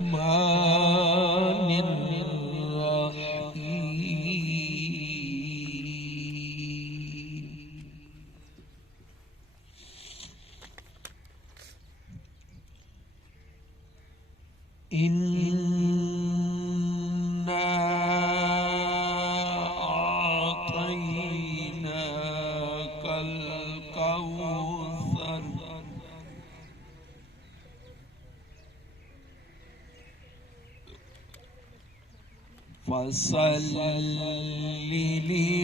الرحمن الرحيم إنا أعطيناك الكوثر فصل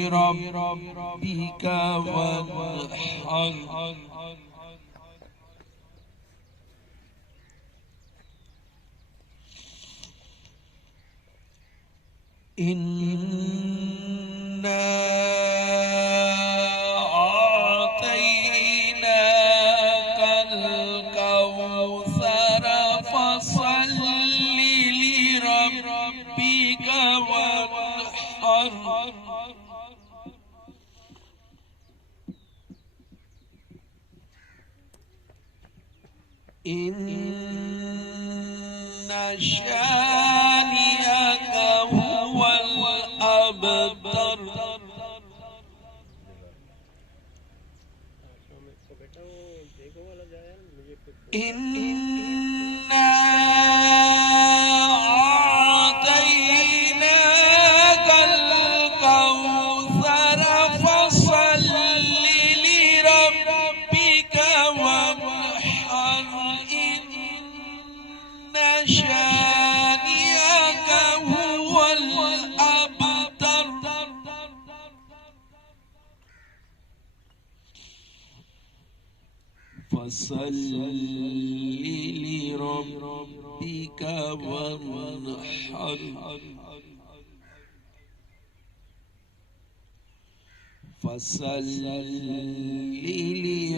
لربك وانحر إنا أعطيناك الكوثر فصل لربك وانحر إن شانئك هو الأبتر إنا أعطيناك الكوثر فصل لربك وانحر إن شانئك هو الأبتر فصل لربك وانحر فصل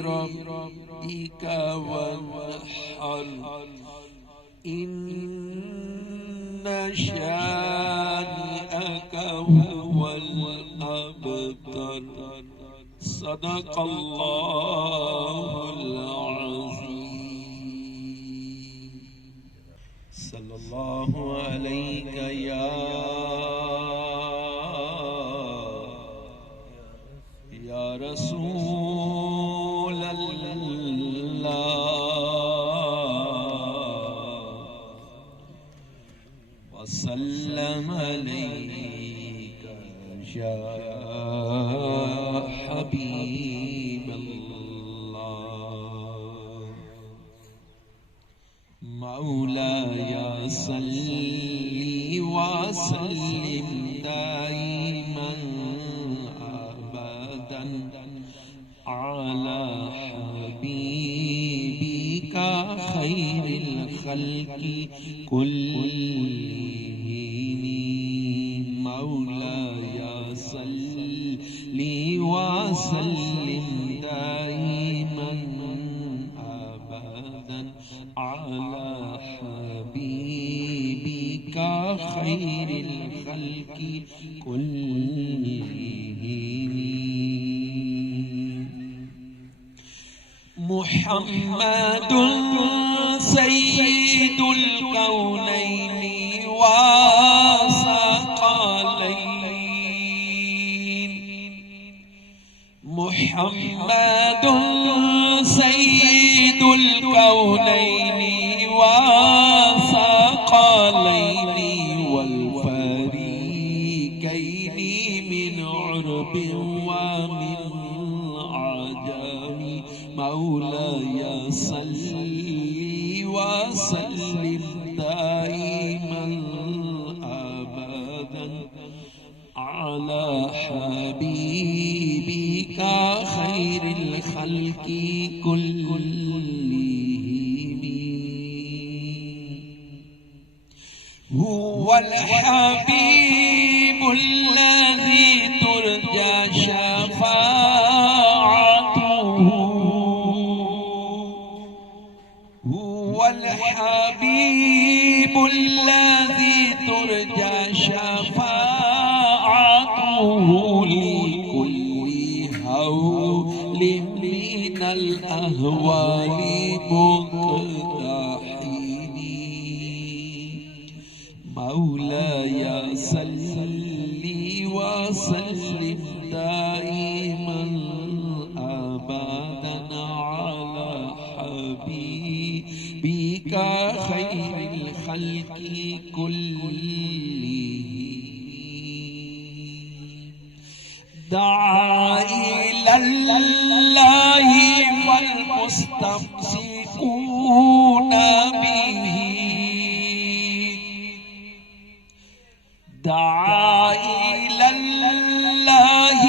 لربك وانحر إن شانئك هو الأبتر صدق الله العظيم صلى الله عليك يا رسول الله وسلم عليك يا حبيب الله مولاي صل وسلم دائما أبدا على حبيبك خير الخلق كلهم مولاي صل وسلم دائما أبدا على حبيبك خير الخلق كلهم محمد سيد الكونين وثقلين محمد سيد الكونين وثقلين والفريقين من عرب ومن عجم مولاي صل وسلم دائما أبدا على حبيبك خير الخلق كلهم هو الحبيب الذي ترجى شفاعته هو الحبيب الذي ترجى شفاعته لكل هول من الأهوال مقتحم مولاي صل وسلم دائما أبدا على حبيبك خير الخلق كلهم دعا إلى الله والمستمسكون به دعا إلى الله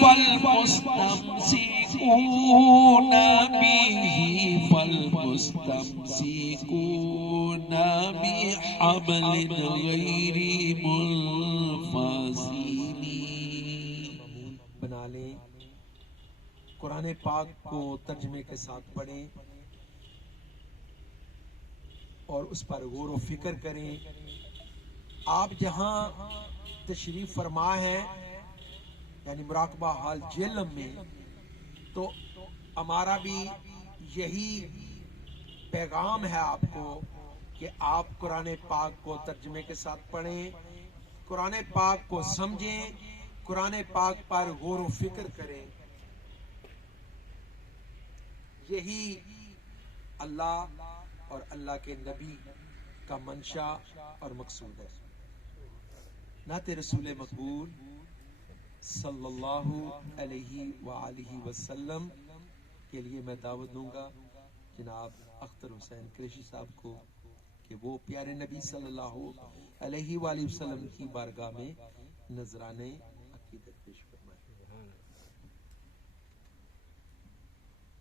فالمستمسكون به فالمستمسكون بحبل غير منفصل بنا لیں، قرآن پاک کو ترجمے کے ساتھ پڑھیں اور اس پر غور و فکر کریں۔ آپ جہاں تشریف فرما ہے یعنی مراقبہ حال جہلم میں، تو ہمارا بھی یہی پیغام ہے آپ کو کہ آپ قرآن پاک کو ترجمے کے ساتھ پڑھیں، قرآن پاک کو سمجھیں، قرآن پاک پر غور و فکر کریں۔ یہی اللہ اور اللہ کے نبی کا منشا اور مقصود ہے۔ نعت رسول مقبول صلی اللہ علیہ وآلہ وسلم کے لیے میں دعوت دوں گا جناب اختر حسین قریشی صاحب کو کہ وہ پیارے نبی صلی اللہ علیہ وآلہ وسلم کی بارگاہ میں نذرانے عقیدت پیش فرمائیں۔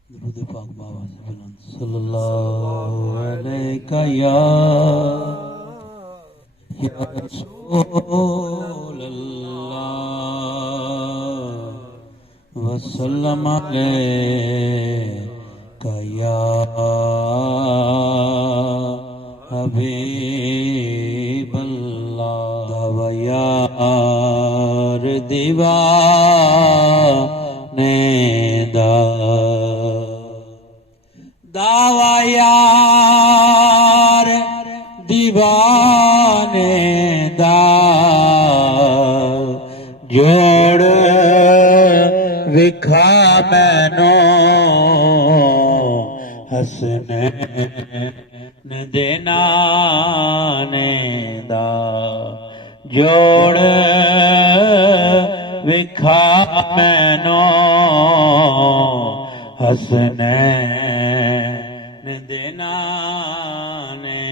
درود پاک بابا سے بلند صلی اللہ علیہ یا رسول اللہ وسلم علیک یا حبیب اللہ دعوی یار دیوانے دا دعوی یار دیوانے دا جوڑ وکھا مینو حسنین دے نانے دا جوڑ وکھا مینو حسنین دے نانے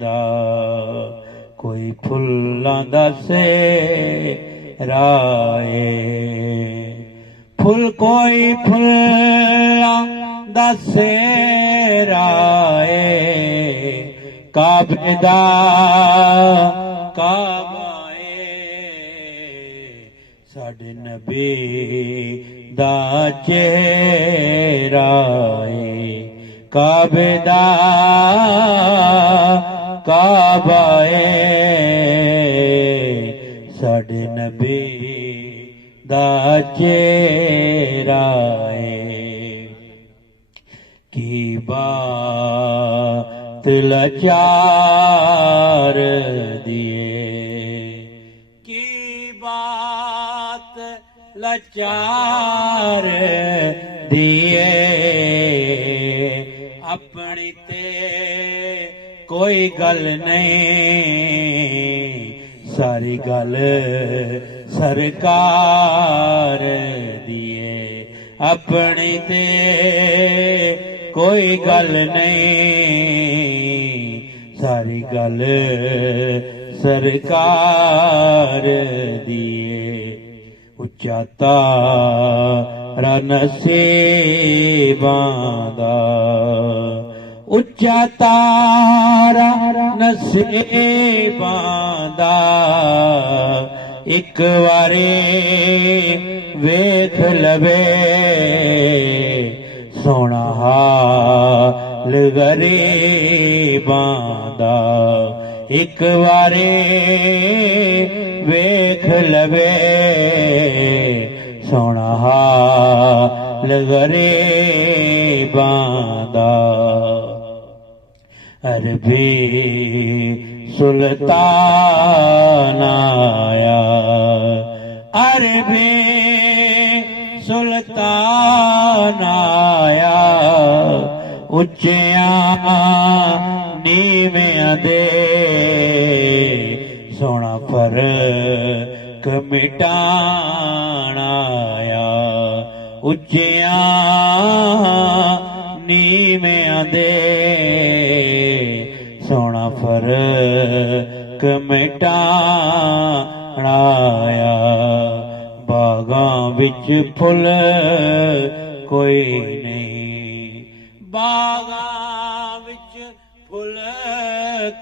دا کوئی پھلاں دا سیرائے پھل کوئی پھلاں دا سیرائے کعبے دا کعبہ ساڈے نبی دا چہرہ کعبے دا کعبہ ساڈے نبی دا چہرہ کی بات لاچار دیے کی بات لاچار دیے اپنی تے کوئی گل نہیں ساری گل سرکار دیے اپنی تے کوئی گل نہیں ساری گل سرکار دیے اچا تارا نصیباں دا اچا تارا نصیباں دا ایک واری ویکھ لوے سونا حال غریباں دا ایک واری ویکھ لوے سونا حال غریباں دا عربی سلطان آیا عربی سلطان آیا اچیاں نیویاں دے سونا فرق مٹان آیا اچیاں نیویاں دے سونا فرق مٹان آیا باغاں وچ پھل کوئی نہیں باغاں وچ پھل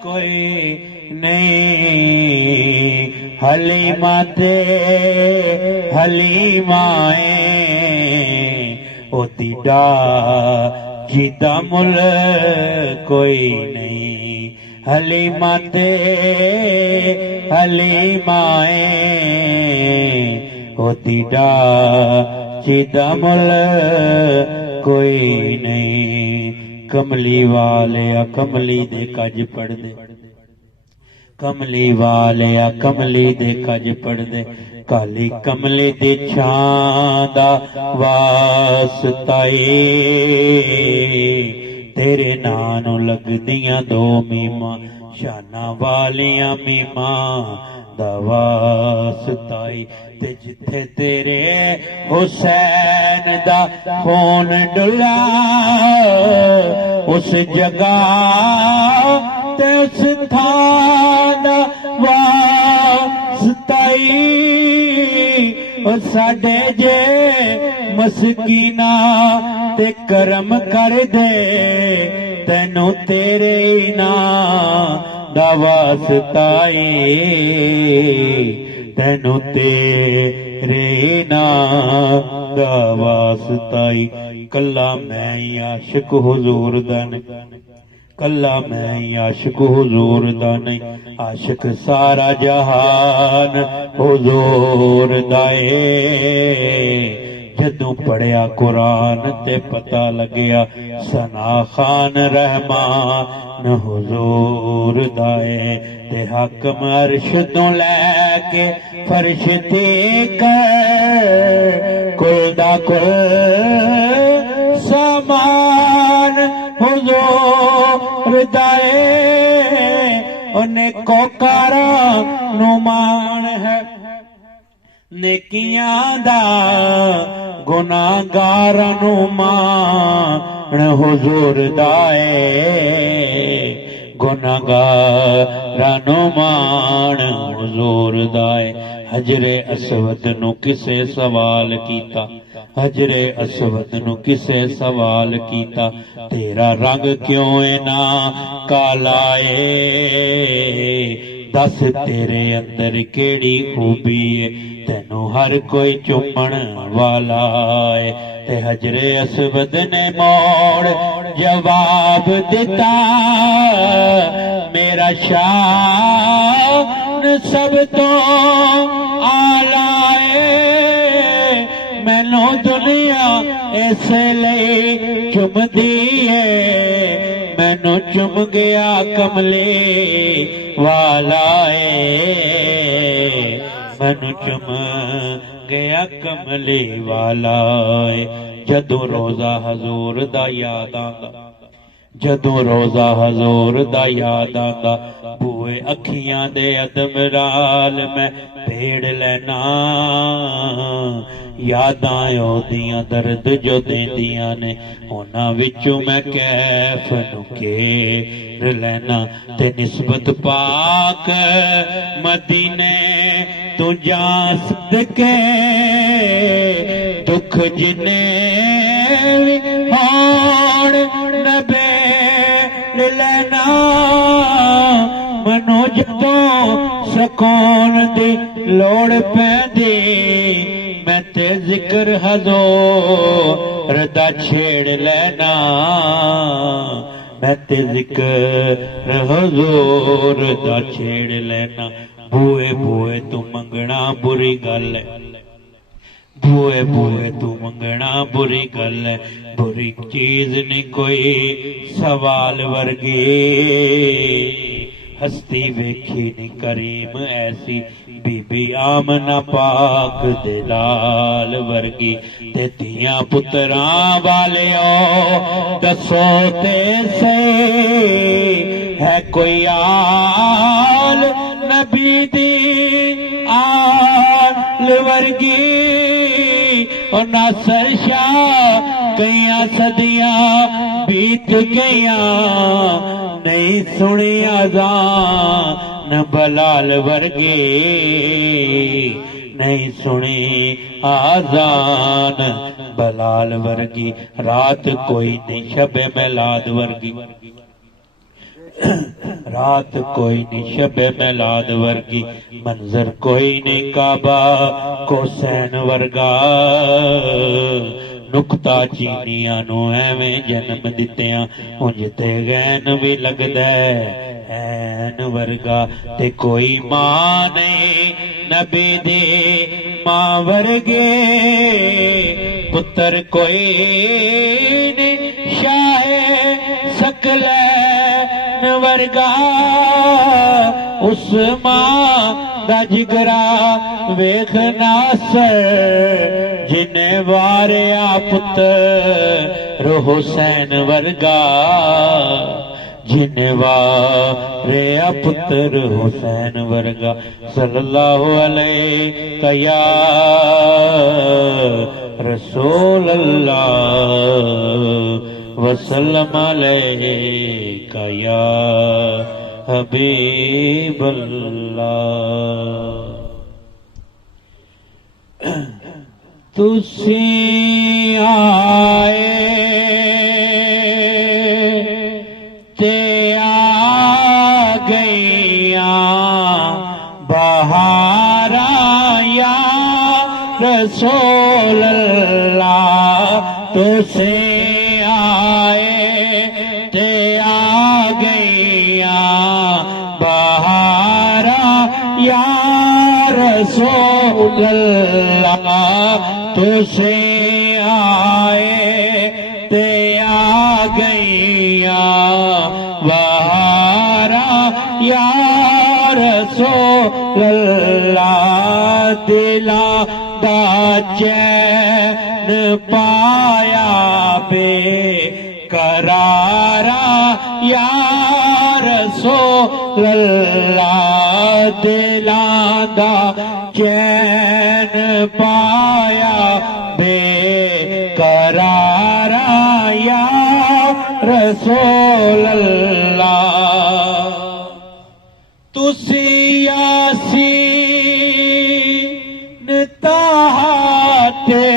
کوئی نہیں حلیمہ تے حلیمائیں اوتی ڈاچی دا مل کوئی نہیں حلیمہ تے حلیمائیں ہوتی ڈاچی دا مل کوئی نہیں کملی والے کملی دے کج پڑھ دے کملی والے کملی دے کج پڑھ دے کالی کملی دی چھاں دا واسطہ تیرے نانو لگ دیاں دو میماں شانہ والیاں میماں دا واسطہ تے جتھے تیرے حسین دا خون ڈلا اس جگہ تے اس تھان دا واسطہ ساڈے جے مسکینہ تے کرم کر دے تینوں تیرے نام دا واسطہ تینوں تیرے نام دا واسطہ کلا میں عاشق حضور دا نہیں کلا میں عاشق حضور دا نہیں عاشق سارا جہان حضور دا جدوں پڑھیا قرآن تے پتہ لگیا ثنا خان رحمان حضور دا تے حاکم عرش تو لے کے فرش تے کل دا کل سامان حضور دائے انہیں کوکارا نمان ہے نیکیاں دا گناہگار نمان حضور دائے گناہگار نمان حضور دائے حجر اسود نو کسے سوال کیتا حجر اسود نو کسے سوال کیتا تیرا رنگ کیوں اینا کالا ہے دس تیرے اندر کیڑی خوبی ہے تینوں ہر کوئی چومن والا ہے تے حجر اسود نے موڑ جواب دیتا میرا شان سب تو آلہ ہے مینوں دنیا ایسے لئی چم دیئے مینوں چم گیا کملی والا ہے مینوں چم گیا کملی والا ہے جدوں روزہ حضور دا یاد آندا جدوں روزہ حضور دا یاد آندا بوئے اکھیاں دے ادمرال میں بھیڑ لینا یاداں دیاں درد جو دیندیاں نے انہاں وچوں میں کیف نو کیر لینا تے نسبت پاک مدینے تو جان صدقے دکھ جنے ہون نبے لینا منو جدوں سکون دی لوڑ پیندی میں تے ذکر حضور دا چھیڑ لینا میں تے ذکر حضور دا چھیڑ لینا بوئے بوئے تو منگنا بری گل ہے بوئے بوئے تو منگنا بری گل ہے، بری چیز نہیں کوئی سوال ورگی، ہستی ویکھی نہیں کریم ایسی، بی بی آمنہ پاک دے لال ورگی، تے دھیاں پتراں والیو دسو تے سے ہے کوئی آل نبی دی آل ورگی، اور ناصر شاہ کئیاں صدیاں بیت گئیاں، نہیں سنی اذان بلال ورگی، نہیں سنی آذان بلال ورگی، رات کوئی نہیں شب میلاد ورگی، رات کوئی نہیں شب میلاد ورگی، منظر کوئی نہیں کعبہ کو سین ورگا، نکتا چینیاں نو ایویں جنم دتیاں، انج تے غین بھی لگدا ہے این ورگا، تے کوئی ماں نہیں نبی دی ماں ورگے، پتر کوئی نہیں شاہ سکلین ورگا، اس ماں دا جگرا ویکھ ناصر جنے واریا پتر حسین ورگا، جنے واریا پتر حسین ورگا، صلی اللہ علیہ یا رسول اللہ وسلم علیہ یا حبیب اللہ۔ تسی آئے تے آ گئیاں بہاراں یا رسول اللہ، تسی آئے تے آ گئیاں بہاراں یا رسول اللہ، تجھے آئے تے آ گئیاں بہاراں یا رسول اللہ، دلاں دا چین پایا بے قراراں یا رسول اللہ، دلاں دا چین پایا بے قراراں یا رسول اللہ، تسی یاسین طٰہٰ تے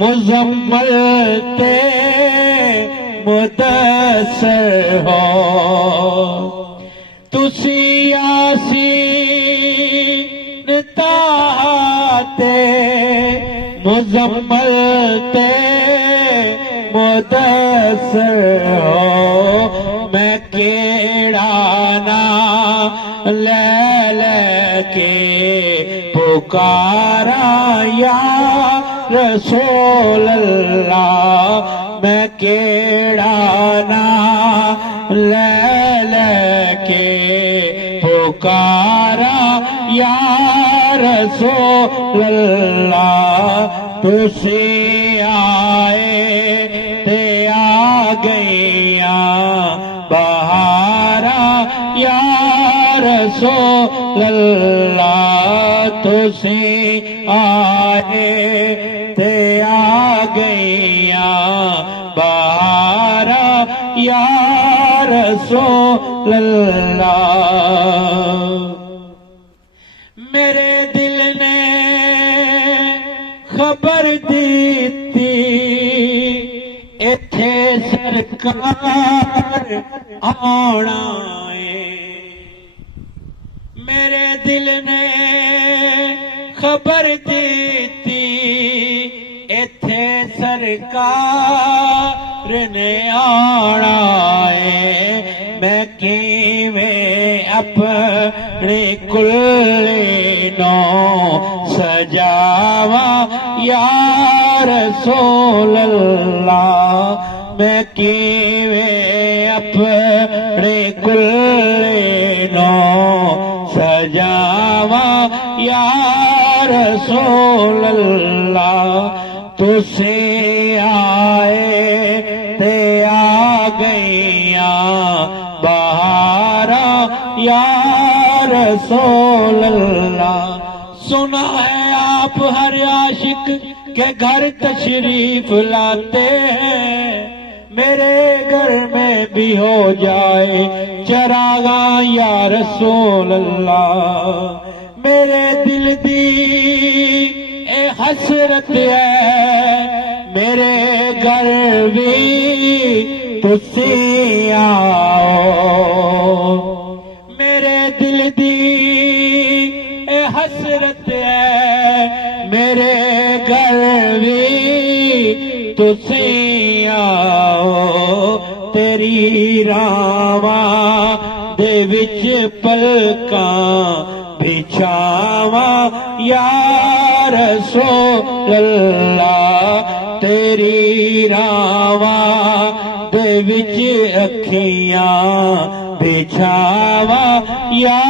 مزمل تے مدثر ہو، تسی یاسین طٰہٰ تے مزمل تے مدثر ہو، میں کیڑا نام لے لے کے پکاراں یا رسول اللہ، میں کیڑا نام لے لے کے پکاراں یا رسول اللہ، تسی آئے تے آ گئیاں بہاراں یا رسول اللہ، تسی آئے تے آ گئیاں بہاراں یا رسول اللہ، میرے دل نے خبر دیتی ایتھے سرکار آنا ہے، میرے دل نے خبر دیتی ایتھے سرکار نے آنا ہے، میں کیویں اپنے کلے نو سجاوا یا رسول اللہ میں کیویں اپنے کلے نو سجاوا یا رسول اللہ تسی آئے تے آ گئیاں بہاراں یا رسول اللہ سنا ہے آپ ہر عاشق کے گھر تشریف لاتے ہیں میرے گھر میں بھی ہو جائے چراغاں یا رسول اللہ میرے دل دی اے حسرت ہے میرے گھر بھی تسی آؤ میرے دل دی اے حسرت ہے میرے گھر بھی تسی آؤ تیری راواں دے وچ پلکاں بچھاواں یا رسول اللہ تیری راواں دے وچ اکھیاں بچھاواں یا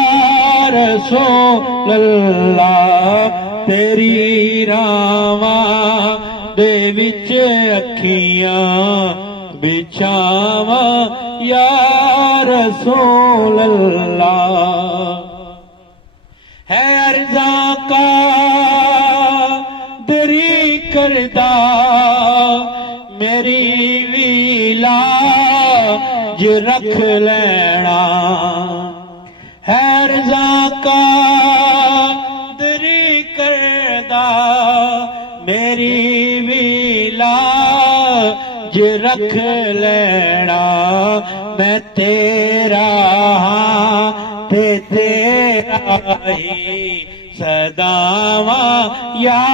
رسول اللہ تیری راواں دے وچ اکھیاں بچھاواں یا رسول اللہ ہے ارزاں کا دری کردہ میری ویلا جو رکھ لینا ہے ارزاں کا دری کردہ میری ویلا جو رکھ لینا میں تیرا ہاں تے تیرا ہی صداواں یا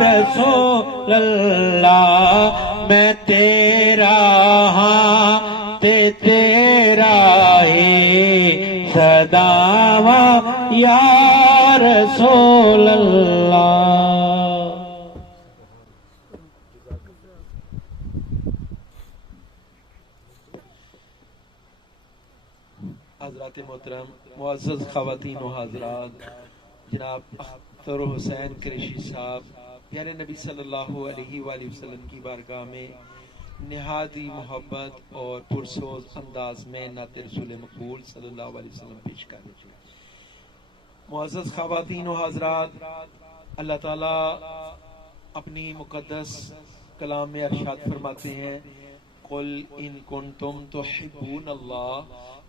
رسول اللہ میں تیرا ہاں تے تیرا ہی صداواں یا رسول اللہ حضرات محترم معزز خواتین و حضرات جناب اختر حسین قریشی صاحب پیارے نبی صلی اللہ علیہ وآلہ وسلم کی بارگاہ میں نہادی محبت اور پرسوز انداز میں نعت رسول مقبول صلی اللہ علیہ وسلم پیش کر رہے ہیں معزز خواتین و حضرات اللہ تعالیٰ اپنی مقدس کلام میں ارشاد فرماتے ہیں قل ان کنتم تحبون اللہ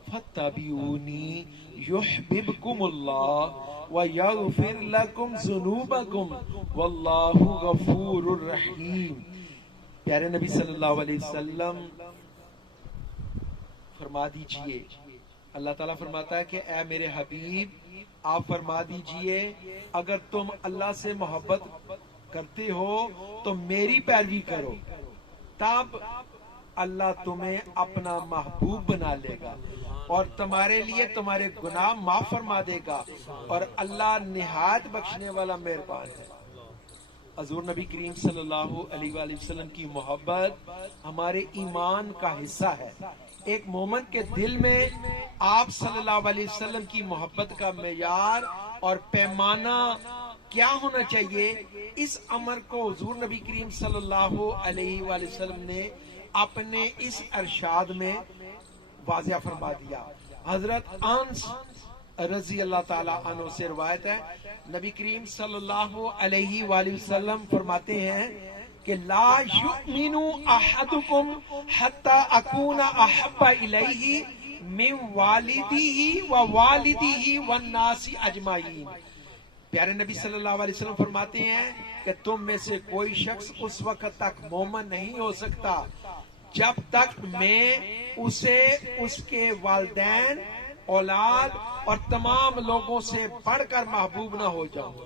فاتبعونی یحببکم اللہ ویغفر لکم ذنوبکم واللہ غفور الرحیم پیارے نبی صلی اللہ علیہ وسلم فرما دیجئے اللہ تعالیٰ فرماتا ہے کہ اے میرے حبیب آپ فرما دیجئے اگر تم اللہ سے محبت کرتے ہو تو میری پیروی کرو تب اللہ تمہیں اپنا محبوب بنا لے گا اور تمہارے لیے تمہارے گناہ معاف فرما دے گا اور اللہ نہایت بخشنے والا مہربان ہے حضور نبی کریم صلی اللہ علیہ وآلہ وسلم کی محبت ہمارے ایمان کا حصہ ہے ایک مومن کے دل میں آپ صلی اللہ علیہ وسلم کی محبت کا معیار اور پیمانہ کیا ہونا چاہیے اس امر کو حضور نبی کریم صلی اللہ علیہ وآلہ وسلم نے اپنے اس ارشاد میں واضح فرما دیا حضرت انس رضی اللہ تعالی عنہ سے روایت ہے نبی کریم صلی اللہ علیہ وآلہ وسلم فرماتے ہیں کہ لا یؤمن احدکم حتی اکون احب الیہ من والدیہ ووالدیہ والناس اجمعین پیارے نبی صلی اللہ علیہ وسلم فرماتے ہیں کہ تم میں سے کوئی شخص اس وقت تک مومن نہیں ہو سکتا جب تک میں اسے اس کے والدین اولاد اور تمام لوگوں سے بڑھ کر محبوب نہ ہو جاؤں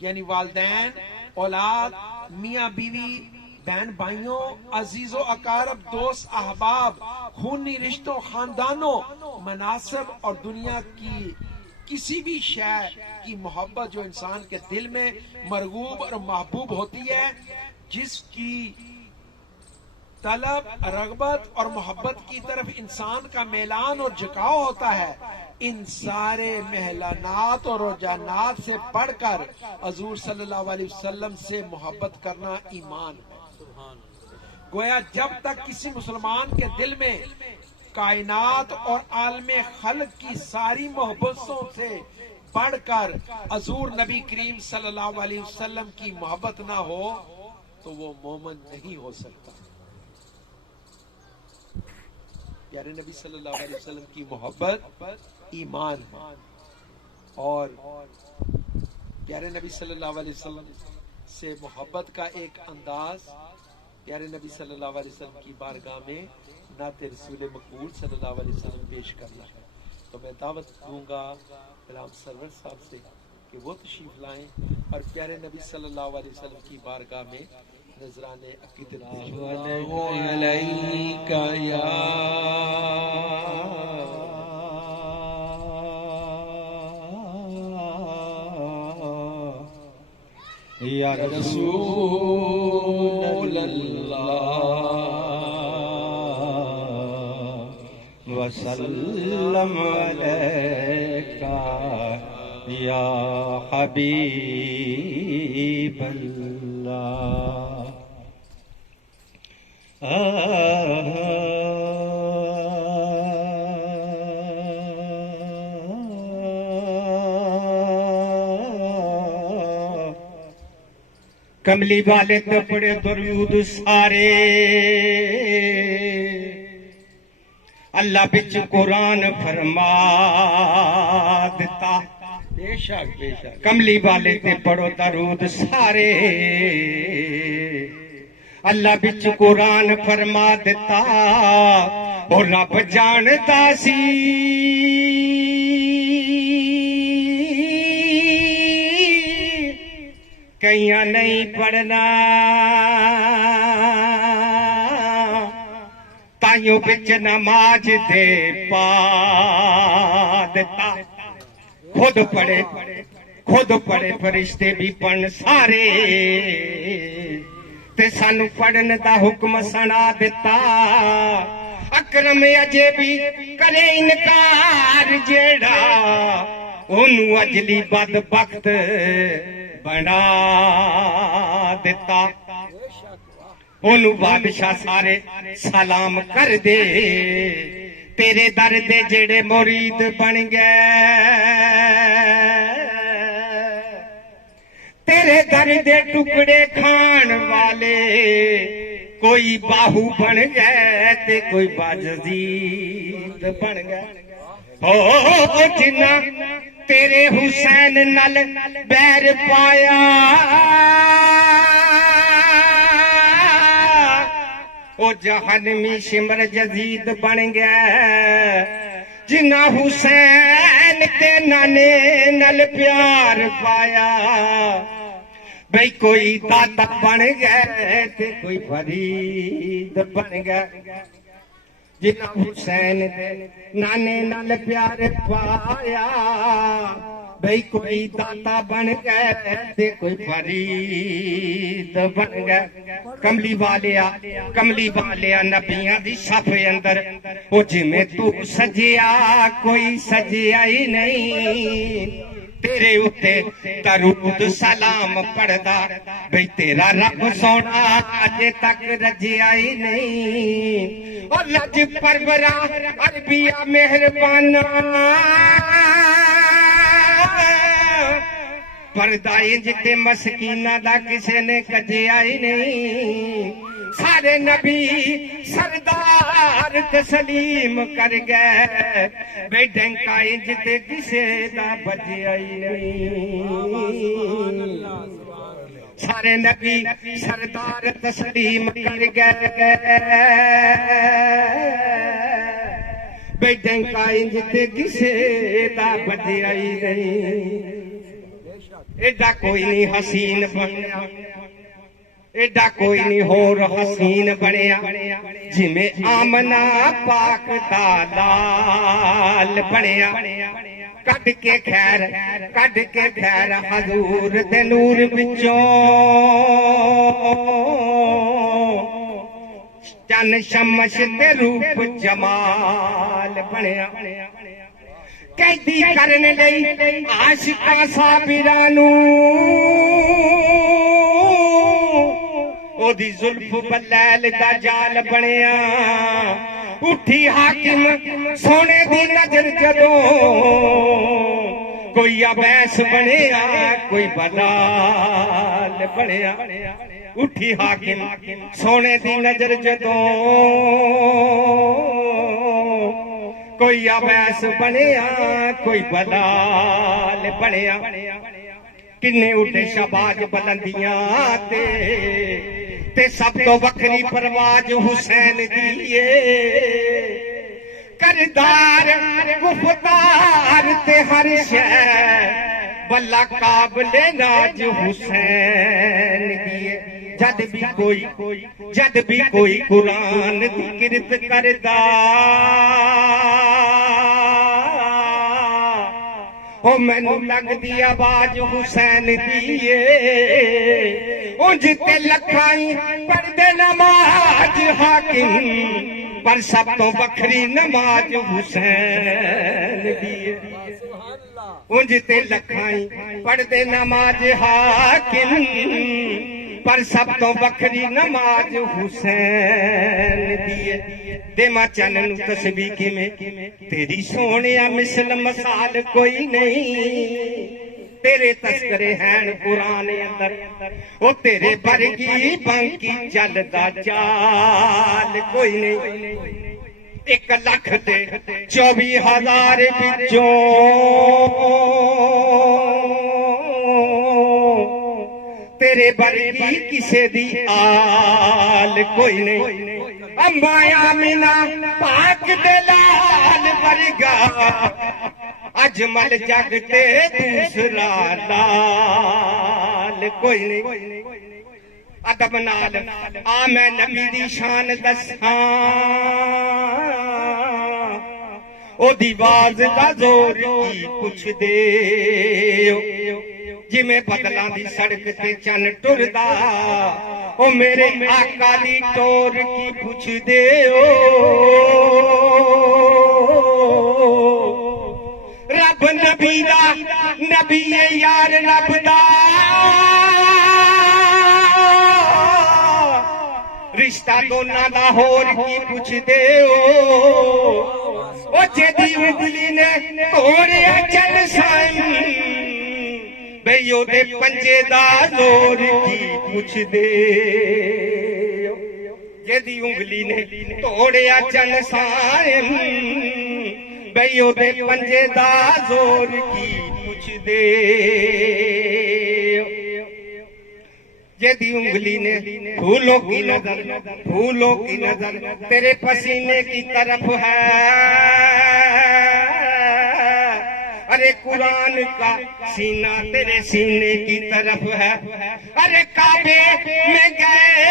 یعنی والدین اولاد میاں بیوی بہن بھائیوں عزیز و اقارب دوست احباب خونی رشتوں خاندانوں مناصب اور دنیا کی کسی بھی شے کی محبت جو انسان کے دل میں مرغوب اور محبوب ہوتی ہے، جس کی طلب، رغبت اور محبت کی طرف انسان کا میلان اور جھکاؤ ہوتا ہے، ان سارے میلانات اور رجحانات سے بڑھ کر حضور صلی اللہ علیہ وسلم سے محبت کرنا ایمان ہے۔ گویا جب تک کسی مسلمان کے دل میں کائنات اور عالم خلق کی ساری محبتوں سے بڑھ کر حضور نبی کریم صلی اللہ علیہ وسلم کی محبت نہ ہو تو وہ مومن نہیں ہو سکتا۔ پیارے نبی صلی اللہ علیہ وسلم کی محبت ایمان ہے، اور پیارے نبی صلی اللہ علیہ وسلم سے محبت کا ایک انداز پیارے نبی صلی اللہ علیہ وسلم کی بارگاہ میں نعت رسول مقبول صلی اللہ علیہ وسلم پیش کرنا ہے۔ تو میں دعوت دوں گا غلام سرور صاحب سے کہ وہ تشریف لائیں اور پیارے نبی صلی اللہ علیہ وسلم کی بارگاہ میں نذران عقیدت یا رسول اللہ وسلم علیکہ یا حبیب اللہ۔ کملی والے تو پڑے درود سارے، اللہ بچ قرآن فرما دیتا، بے شک بے شک کملی والے تے پڑھو درود سارے، اللہ بچ قرآن فرما دیتا، اور رب جانتا سی کئیاں نہیں پڑھنا، تائیوں بچ نماز دے پا دیتا، خود پڑھے فرشتے بھی پڑھن سارے، تے سانو پڑھن دا حکم سنا دیتا، اکرم اجے بھی کرے انکار جیڑا، اونوں اجلی بدبخت بنا دیتا، اونوں بادشاہ سارے سلام کر دے، تیرے در دے جڑے مرید بن گئے، تیرے در دے ٹکڑے کھان والے، کوئی باہو بن گئے تے کوئی باجزید بن گئے، او جنہ تیرے حسین نل بیر پایا، او جہنمی شمر جزید بن گیا، جنہ حسین تے نانے نل پیار پایا، بھئی کوئی داتا بن گئے تے کوئی فرید بن گیا، جنہ حسین دے نانے نال پیار پایا، بھئی کوئی داتا بن گئے تے کوئی فرید بن گئے، کملی والیا نبیاں دی صف اندر، او جویں تو سجیا کوئی سجیا ہی نہیں، تیرے اتے درود سلام پڑھدا، بھئی تیرا رب سونا اجے تک رجیا ہی نہیں، اور لج پرورا عربیہ مہربانا، پردہ جتے مسکینہ دا کسے نے کجیا ہی نہیں، سارے نبی سردار تسلیم کر گئے، بے ڈنکا جتے کسے دا بجیا ہی نہیں، سارے نبی سردار تسلیم کر گئے، بے ڈنکا جتے کسے دا بجیا ہی نہیں، ایڈا کوئی نہیں حسین بنیا، ایڈا کوئی نہیں ہور حسین بنیا، جمیں آمنہ پاک دا لال بنیا، کڈ کے خیر حضور دے نور وچوں چن شمش تے روپ جمال بنیا قیدی کرن لئی عاشقاں صابراں او دی زلف بلیل دا جال بنیا اٹھی حاکم سونے دی نظر جدوں کوئی عبیس بنیا کوئی بلال بنیا اٹھی حاکم سونے دی نظر جدوں کوئی عبیس بنیا کوئی بلال بنیا کنے اٹھے شباج بلندیاں تے سب تو وکھری پرواز حسین دیئے کردار گفتار تے ہر شے بلا قابل ناج حسین دیئے جد بھی کوئی قرآن دی کرت کردا او مینوں لگ دی آواز حسین دیئے اونج تے لکھائی پڑھدے نماز حاکم پر سب تو بکھری نماز حسین دیئے اونج تے لکھائی پڑھدے نماز حاکم پر سب تو بکھری نماز حسین دیئے دیما چنن تسبیح میں تیری سونیا مثل مثال کوئی نہیں تیرے تذکرے ہیں قرآن اندر او تیرے برگی بانکی چلدا چال کوئی نہیں 1,24,000 بچوں تیرے برگی کسے دی آل کوئی نہیں امبایا آمینہ پاک دلال برگا اجمل جگ تے دوسرا لال کوئی نہیں ادب نال میں نبی دی شان دساں او دی باز دا زور کی کچھ دے جی میں بدلاں دی سڑک تے چن ٹردا او میرے آقا دی ٹور کی پوچھ دے رب نبی دا نبی یار رب دا رشتہ دونوں دا ہور کی پوچھ دے او جدی انگلی نے توڑیا چل سائن بیو دے پنجے دا زور کی پوچھ دے جدی انگلی نے توڑیا چل سائن بیو دے پنجے دا زور کی پوچھ دے جدی انگلی نے پھولوں کی نظر تیرے پسینے کی طرف ہے ارے قرآن کا سینہ تیرے سینے کی طرف ہے ارے کعبے میں گئے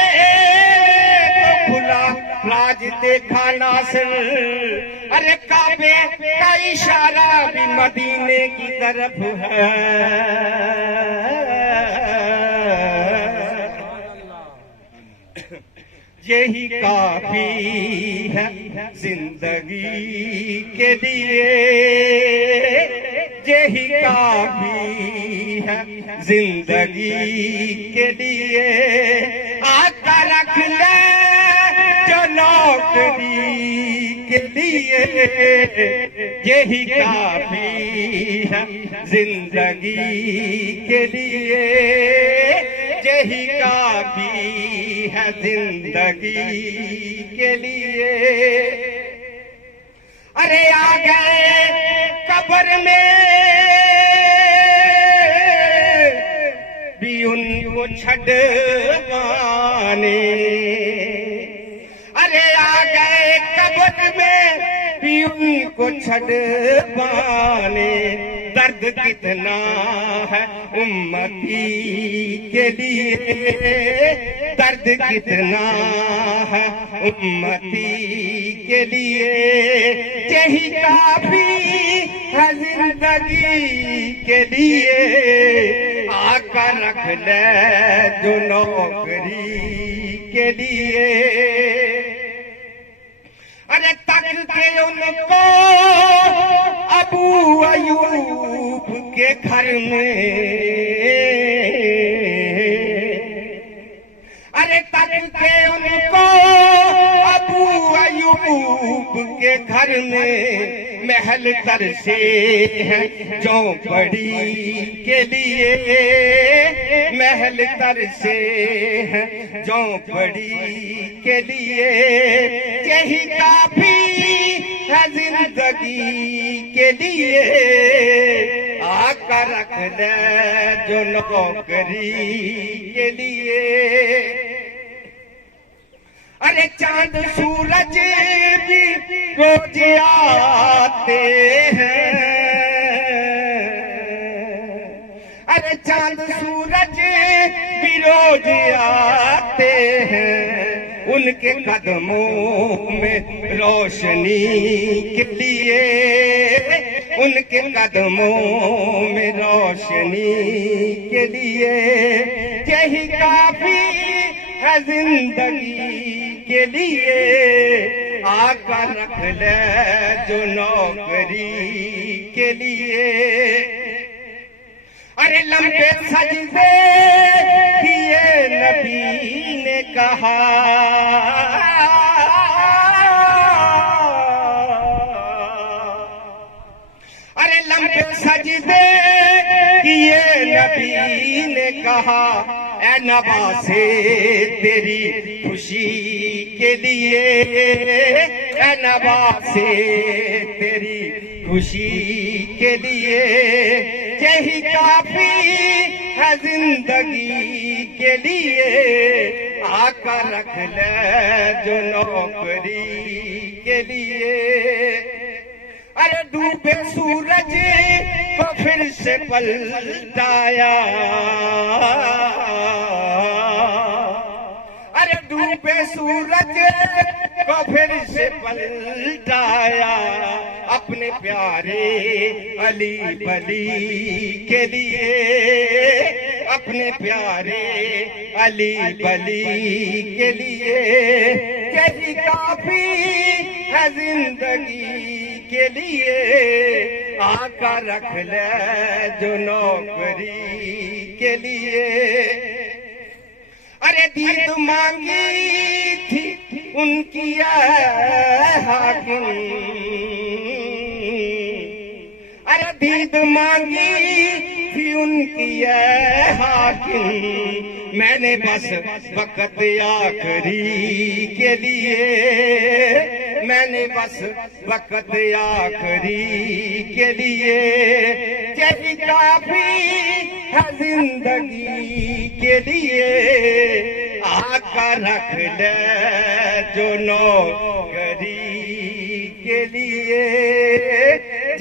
تو کھلا راج دیکھا ناصر ارے کعبے کا اشارہ بھی مدینے کی طرف ہے یہی کافی ہے زندگی کے لیے یہی کافی ہے زندگی کے لیے آقا رکھ لے جو نوکری کے لیے یہی کافی ہے زندگی کے لیے یہی کافی ہے زندگی کے لیے ارے آ گئے قبر میں بھی ان کو چھڑوانے ارے آ گئے قبر میں بھی ان کو چھڑوانے درد کتنا ہے امتی کے لیے درد کتنا ہے امتی کے لیے یہی کافی ہے زندگی زندگی کے لیے آقا رکھ لے جو نوکری کے لیے ارے تک کے ان کو ابو ایوب کے گھر میں ارے تک کے ان کو ابو ایوب کے گھر میں محل تر سے ہے جھونپڑی کے لیے محل تر سے ہے جھونپڑی کے لیے یہی کافی ہے زندگی کے لیے آقا رکھ لے جو نوکری کے لیے ارے چاند سورج بھی روز آتے ہیں ارے چاند سورج بھی روز آتے ہیں ان کے قدموں میں روشنی کے لیے ان کے قدموں میں روشنی کے لیے یہی کافی ہے زندگی کے لیے آقا رکھ لے جو نوکری کے لیے ارے لمبے سجدے کیے نبی نے کہا ارے لمبے سجدے کیے نبی نے کہا اے نواسے تیری خوشی کے لیے اے نواسے تیری خوشی کے لیے یہی کافی ہے زندگی کے لیے آقا رکھ لے جو نوکری کے لیے ارے ڈوبے سورج کو پھر سے پلٹایا ارے ڈوبے سورج کو پھر سے پلٹایا اپنے پیارے علی بلی کے لیے اپنے پیارے علی بلی کے لیے یہی کافی ہے زندگی کے لیے آقا رکھ لے جو نوکری کے لیے ارے دید مانگی تھی ان کی اے حاکم ارے دید مانگی تھی ان کی اے حاکم میں نے بس وقت آخری کے لیے میں نے بس وقت آخری کے لیے یہی کافی ہے زندگی کے لیے آقا رکھ لے جو نوکری کے لیے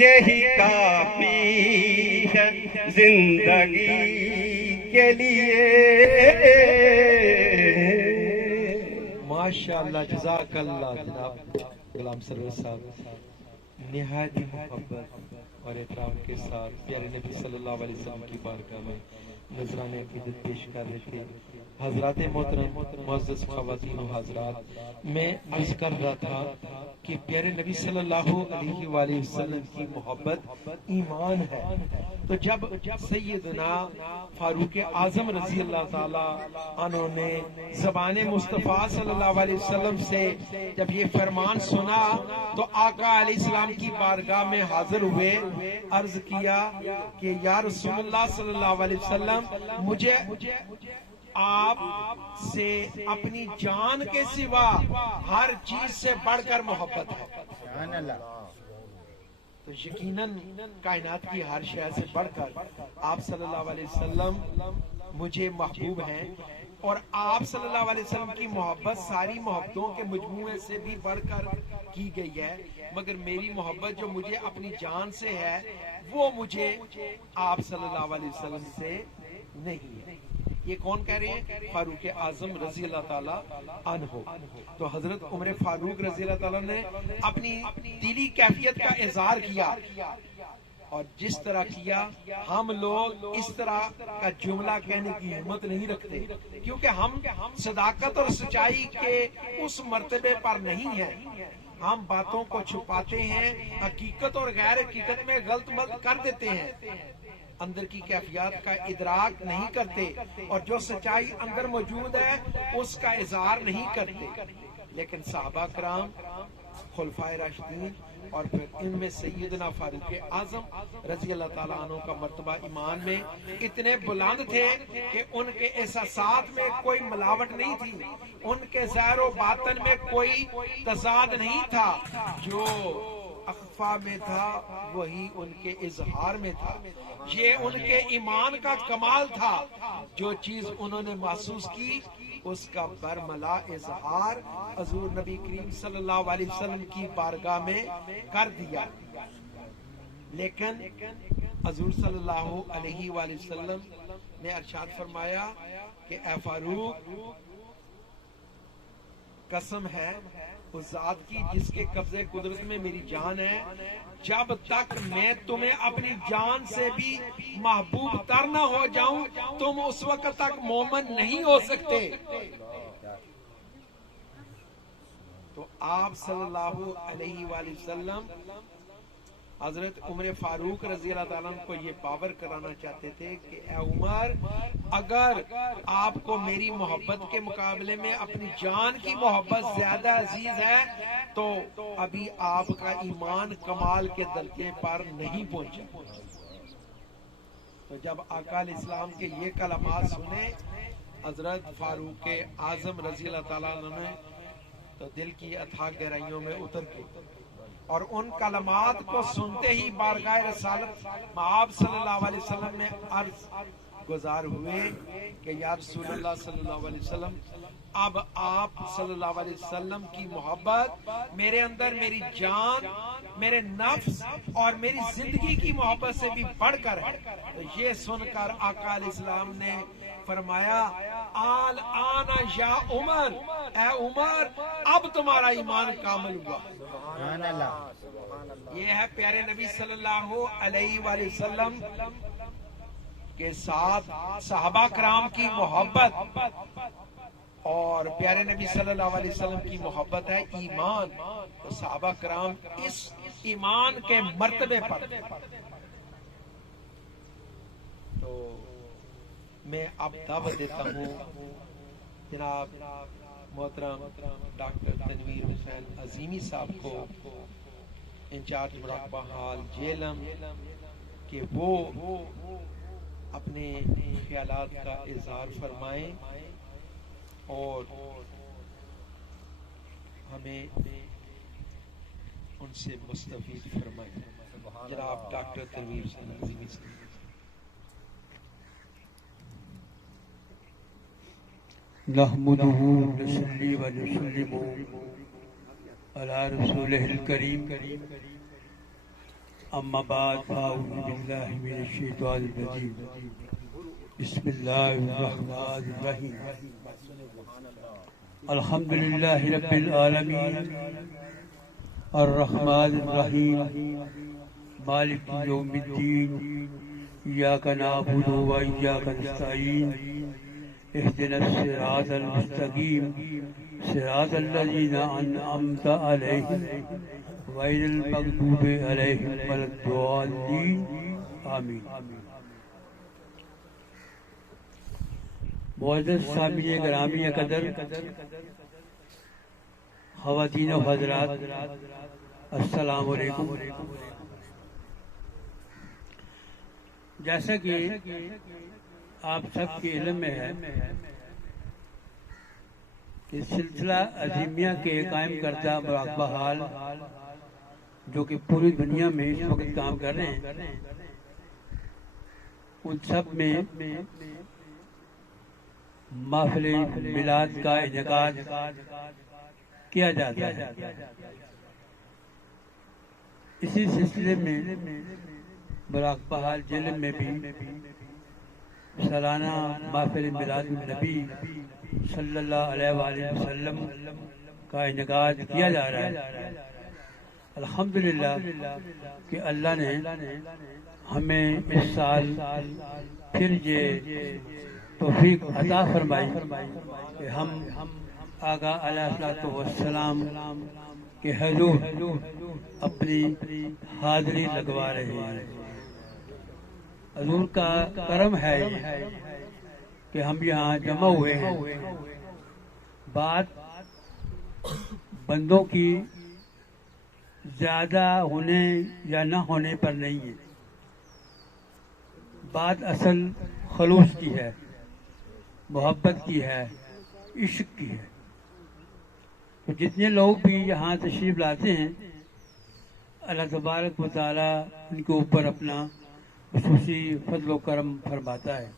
یہی کافی ہے زندگی کے لیے ماشاءاللہ جزاک اللہ جناب غلام سرور صاحب نہایت محبت اور احترام کے ساتھ پیارے نبی صلی اللہ علیہ وسلم کی بارگاہ میں نذرانے عقیدت پیش کر رہے تھے حضرات محترم معزز خواتین و حضرات میں عرض کر رہا تھا کہ پیارے نبی صلی اللہ علیہ وآلہ وسلم کی محبت ایمان ہے تو جب سیدنا فاروق اعظم رضی اللہ تعالی عنہ نے زبان مصطفیٰ صلی اللہ علیہ وسلم سے جب یہ فرمان سنا تو آقا علیہ السلام کی بارگاہ میں حاضر ہوئے عرض کیا کہ یا رسول اللہ صلی اللہ علیہ وسلم مجھے آپ سے اپنی جان کے سوا ہر چیز سے بڑھ کر محبت ہے تو یقیناً کائنات کی ہر شے سے بڑھ کر آپ صلی اللہ علیہ وسلم مجھے محبوب ہیں اور آپ صلی اللہ علیہ وسلم کی محبت ساری محبتوں کے مجموعے سے بھی بڑھ کر کی گئی ہے مگر میری محبت جو مجھے اپنی جان سے ہے وہ مجھے آپ صلی اللہ علیہ وسلم سے نہیں ہے یہ کون کہہ رہے ہیں فاروق اعظم رضی اللہ تعالی عنہ تو حضرت عمر فاروق رضی اللہ تعالی نے اپنی دلی کیفیت کا اظہار کیا اور جس طرح کیا ہم لوگ اس طرح کا جملہ کہنے کی ہمت نہیں رکھتے، کیونکہ ہم صداقت اور سچائی کے اس مرتبے پر نہیں ہیں۔ ہم باتوں کو چھپاتے ہیں، حقیقت اور غیر حقیقت میں غلط ملت کر دیتے ہیں، اندر کی کیفیات کا ادراک نہیں کرتے، اور جو سچائی اندر موجود ہے اس کا اظہار نہیں کرتے۔ لیکن صحابہ کرام، خلفائے راشدین اور پھر ان میں سیدنا فاروق اعظم رضی اللہ تعالیٰ عنہ کا مرتبہ ایمان میں اتنے بلند تھے کہ ان کے احساسات میں کوئی ملاوٹ نہیں تھی، ان کے ظاہر و باطن میں کوئی تضاد نہیں تھا، جو اخفا میں تھا وہی ان کے اظہار میں تھا۔ یہ ان کے ایمان کا کمال تھا، جو چیز انہوں نے محسوس کی اس کا برملا اظہار حضور نبی کریم صلی اللہ علیہ وسلم کی بارگاہ میں کر دیا۔ لیکن حضور صلی اللہ علیہ وآلہ وسلم نے ارشاد فرمایا کہ اے فاروق، قسم ہے اس ذات کی جس کے قبضے قدرت میں میری جان ہے، جب تک میں تمہیں اپنی جان سے بھی محبوب تر نہ ہو جاؤں تم اس وقت تک مومن نہیں ہو سکتے۔ تو آپ صلی اللہ علیہ وآلہ وسلم حضرت عمر فاروق رضی اللہ تعالیٰ عنہ کو یہ باور کرانا چاہتے تھے کہ اے عمر، اگر آپ کو میری محبت کے مقابلے میں اپنی جان کی محبت زیادہ عزیز ہے تو ابھی آپ کا ایمان کمال کے درجے پر نہیں پہنچا۔ تو جب آقا علیہ السلام کے یہ کلمات سنے حضرت فاروق اعظم رضی اللہ تعالیٰ عنہ نے تو دل کی اتھاہ گہرائیوں میں اتر گئے، اور ان کلمات کو سنتے ہی بارگاہ رسالت آپ صلی اللہ علیہ وسلم میں عرض گزار ہوئے کہ یا رسول اللہ صلی اللہ علیہ وسلم، اب آپ صلی اللہ علیہ وسلم کی محبت میرے اندر میری جان، میرے نفس اور میری زندگی کی محبت سے بھی بڑھ کر ہے۔ تو یہ سن کر آقا علیہ السلام نے فرمایا آل آنا یا عمر، اے عمر اب تمہارا ایمان کامل ہوا۔ یہ ہے پیارے نبی صلی اللہ علیہ وآلہ وسلم کے ساتھ صحابہ کرام کی محبت، اور پیارے نبی صلی اللہ علیہ وسلم کی محبت ہے ایمان۔ تو صحابہ کرام اس ایمان کے مرتبے پر، تو میں اب دعوت دیتا ہوں جناب محترم ڈاکٹر تنویر حسین عظیمی صاحب کو، انچارج مراقبہ حال جیلم، کہ وہ اپنے خیالات کا اظہار فرمائیں اور ہمیں ان سے مستفید فرمائیں۔ جناب ڈاکٹر تنویر حسین عظیمی صاحب۔ نحمده ونصلي ونسلم على رسوله الكريم، اما بعد فاعوذ بالله من الشيطان الرجيم، بسم الله الرحمن الرحيم، الحمد لله رب العالمين، الرحمن الرحيم، مالك يوم الدين، إياك نعبد وإياك نستعين، اهدنا الصراط المستقيم، صراط الذين أنعمت عليهم غير المغضوب عليهم ولا الضالين، آمين۔ معزز سامعین گرامی قدر، خواتین و حضرات، السلام علیکم۔ جیسا کہ آپ سب کے علم میں ہے کہ سلسلہ عظیمیہ کے قائم کردہ مراقبہ حال جو کہ پوری دنیا میں اس وقت کام کر رہے ہیں، ان سب میں محفل میلاد کا انعقاد کیا جاتا ہے۔ اسی سلسلے میں مراقبہ حال جیلم میں بھی سالانہ محفل میلاد النبی صلی اللہ علیہ وآلہ وسلم کا انعقاد کیا جا رہا ہے۔ الحمدللہ کہ اللہ نے ہمیں اس سال پھر یہ توفیق عطا فرمائی کہ ہم آقا علیہ الصلوۃ والسلام کے حضور اپنی حاضری لگوا رہے ہیں۔ حضور کا کرم ہے کہ ہم یہاں جمع ہوئے ہیں۔ بات بندوں کی زیادہ ہونے یا نہ ہونے پر نہیں ہے، بات اصل خلوص کی ہے، محبت کی ہے، عشق کی ہے۔ تو جتنے لوگ بھی یہاں تشریف لاتے ہیں اللہ تبارک و تعالی ان کے اوپر اپنا خصوصی فضل و کرم فرماتا ہے۔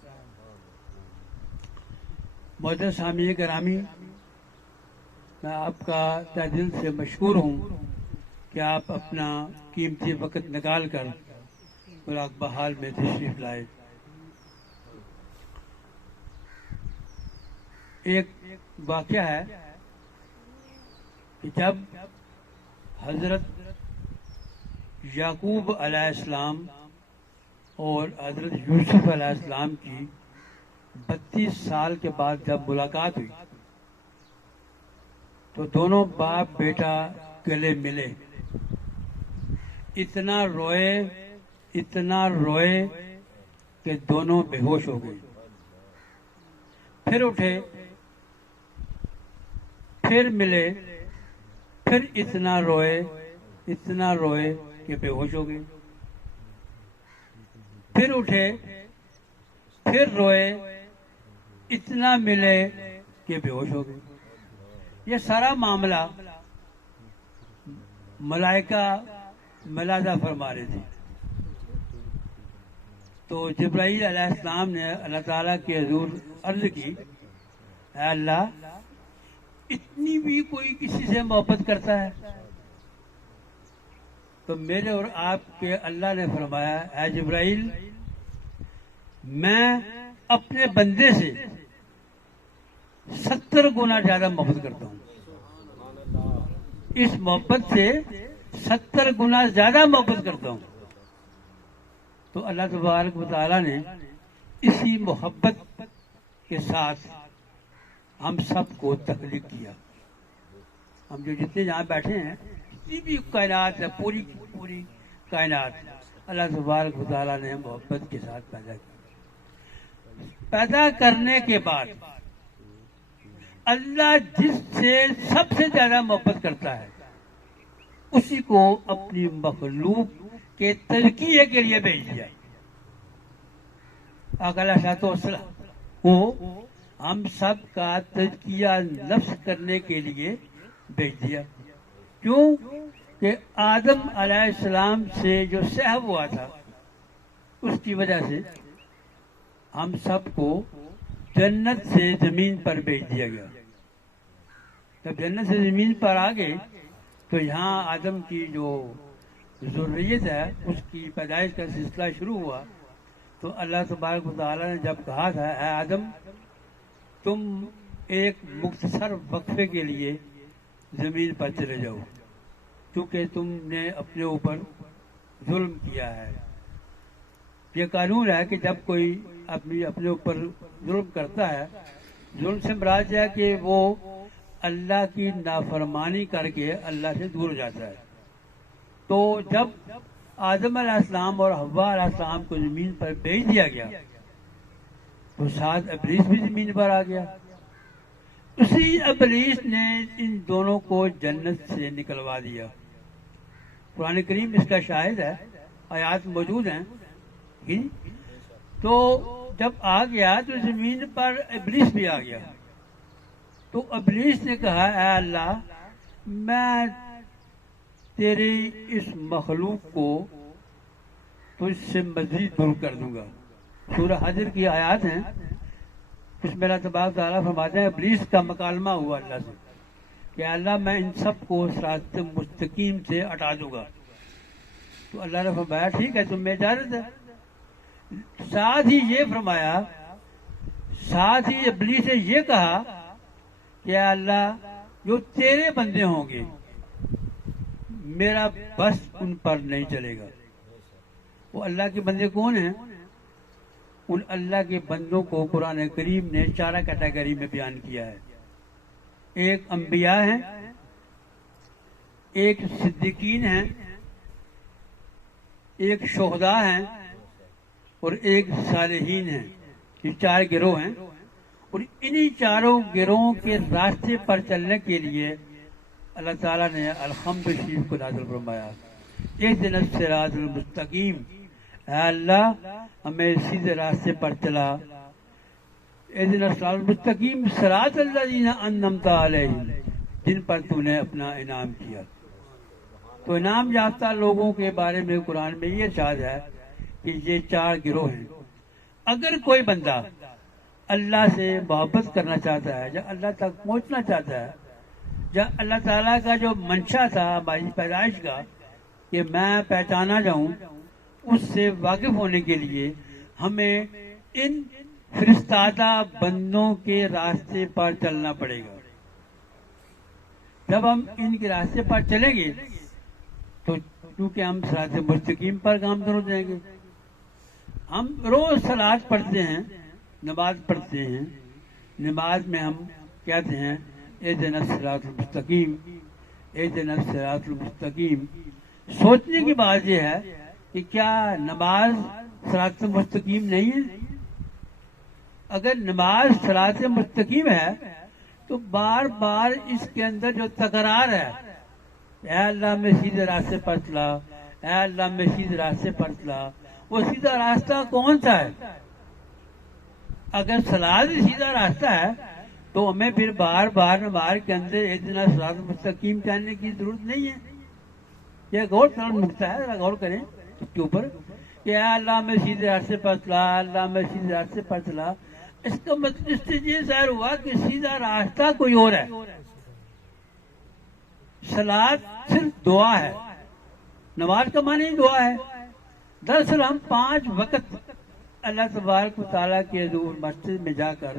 معزز سامعین گرامی، میں آپ کا تہ دل سے مشکور ہوں کہ آپ اپنا قیمتی وقت نکال کر مراقبہ حال میں تشریف لائے۔ ایک واقعہ ہے کہ جب حضرت یعقوب علیہ السلام اور حضرت یوسف علیہ السلام کی 32 سال کے بعد جب ملاقات ہوئی تو دونوں باپ بیٹا گلے ملے، اتنا روئے کہ دونوں بے ہوش ہو گئے، پھر اٹھے، پھر ملے، پھر اتنا روئے کہ بے ہوش ہو گئے، پھر اٹھے، پھر روئے، اتنا ملے کہ بے ہوش ہو گئے۔ یہ سارا معاملہ ملائکہ ملاحظہ فرما رہے تھے۔ تو جبرائیل علیہ السلام نے اللہ تعالیٰ کے حضور عرض کی، اے اللہ، اتنی بھی کوئی کسی سے محبت کرتا ہے؟ تو میرے اور آپ کے اللہ نے فرمایا، اے جبرائیل، میں اپنے بندے سے 70 گنا زیادہ محبت کرتا ہوں، اس محبت سے 70 گنا زیادہ محبت کرتا ہوں۔ تو اللہ تبارک و تعالیٰ نے اسی محبت کے ساتھ ہم سب کو تخلیق کیا۔ ہم جو جتنے یہاں بیٹھے ہیں، جتنی بھی کائنات ہے، پوری کائنات اللہ تبارک و تعالیٰ نے محبت کے ساتھ پیدا کی۔ پیدا کرنے کے بعد اللہ جس سے سب سے زیادہ محبت کرتا ہے اسی کو اپنی مخلوق کے تزکیے کے لیے بھیج دیا۔ آقا علیہ الصلوۃ والسلام کو ہم سب کا تزکیہ نفس کرنے کے لیے بھیج دیا۔ کیوں کہ آدم علیہ السلام سے جو سہو ہوا تھا اس کی وجہ سے ہم سب کو جنت سے زمین پر بھیج دیا گیا۔ جب جنت سے زمین پر آ گئے تو یہاں آدم کی جو ذریت ہے اس کی پیدائش کا سلسلہ شروع ہوا۔ تو اللہ تبارک و تعالیٰ نے جب کہا تھا، اے آدم، تم ایک مختصر وقفے کے لیے زمین پر چلے جاؤ، کیونکہ تم نے اپنے اوپر ظلم کیا ہے۔ یہ قانون ہے کہ جب کوئی اپنے اوپر ظلم کرتا ہے، ظلم سے مراد ہے کہ وہ اللہ کی نافرمانی کر کے اللہ سے دور جاتا ہے۔ تو جب آدم علیہ السلام اور حوا علیہ السلام کو زمین پر بھیج دیا گیا تو ساتھ ابلیس بھی زمین پر آ گیا۔ اسی ابلیس نے ان دونوں کو جنت سے نکلوا دیا۔ قرآن کریم اس کا شاہد ہے، آیات موجود ہیں۔ تو جب آ گیا تو زمین پر ابلیس بھی آ گیا۔ تو ابلیس نے کہا، اے اللہ، میں تیری اس مخلوق کو تجھ سے مزید دور کر دوں گا۔ سورہ حجر کی آیات ہیں، اس میں اللہ تبارک تعالیٰ فرماتے ہیں ابلیس کا مکالمہ ہوا اللہ سے کہ اللہ میں ان سب کو صراط مستقیم سے ہٹا دوں گا۔ تو اللہ نے فرمایا ٹھیک ہے، تمہیں اجازت ہے۔ ساتھ ہی یہ فرمایا، ساتھ ہی ابلیس نے یہ کہا کہ اللہ، جو تیرے بندے ہوں گے میرا بس ان پر نہیں چلے گا۔ وہ اللہ کے بندے کون ہیں؟ ان اللہ کے بندوں کو قرآن کریم نے 4 کیٹیگری میں بیان کیا ہے۔ ایک انبیاء ہیں، ایک صدیقین ہیں، ایک شہداء ہیں، اور ایک صالحین ہیں۔ یہ 4 گروہ ہیں، اور انہی چاروں گروہوں کے راستے پر چلنے کے لیے اللہ تعالیٰ نے الحمد شریف کو نازل فرمایا۔ اہدنا الصراط المستقیم، اے اللہ ہمیں سیدھے راستے پر چلا۔ اہدنا الصراط المستقیم صراط الذین انعمت علیہم، جن پر تو نے اپنا انعام کیا۔ تو انعام یافتہ لوگوں کے بارے میں قرآن میں یہ ارشاد ہے کہ یہ 4 گروہ ہیں۔ اگر کوئی بندہ اللہ سے محبت کرنا چاہتا ہے یا اللہ تک پہنچنا چاہتا ہے، یا اللہ تعالیٰ کا جو منشا تھا ہماری پیدائش کا کہ میں پہچانا جاؤں، اس سے واقف ہونے کے لیے ہمیں ان فرستادہ بندوں کے راستے پر چلنا پڑے گا۔ جب ہم ان کے راستے پر چلیں گے تو کیونکہ ہم صراط مستقیم پر گامزن ہو جائیں گے۔ ہم روز صلاۃ پڑھتے ہیں، نماز پڑھتے ہیں، نماز میں ہم کہتے ہیں اہدنا الصراط المستقیم، اہدنا الصراط المستقیم۔ سوچنے کی بات یہ ہے کہ کیا نماز صراط مستقیم نہیں ہے؟ اگر نماز صراط مستقیم ہے تو بار بار اس کے اندر جو تکرار ہے، اے اللہ میں سیدھے راستے پر چلا، اے اللہ میں سیدھے راستے پر چلا، وہ سیدھا راستہ کون سا ہے؟ اگر صلاۃ سیدھا راستہ ہے تو ہمیں پھر بار بار نماز کے اندر اہدنا الصراط المستقیم کہنے کی ضرورت نہیں ہے۔ یہ غور کرنا نقطہ ہے، ذرا غور کریں اس کے اوپر کہ اے اللہ میں سیدھے راستے پر چلا، اللہ میں سیدھے راستے پر چلا۔ اس کا مطلب اس سے یہ ظاہر ہوا کہ سیدھا راستہ کوئی اور ہے۔ صلاۃ صرف دعا ہے، نماز کا معنی دعا ہے۔ دراصل ہم 5 وقت اللہ تبارک و تعالیٰ کے حضور مسجد میں جا کر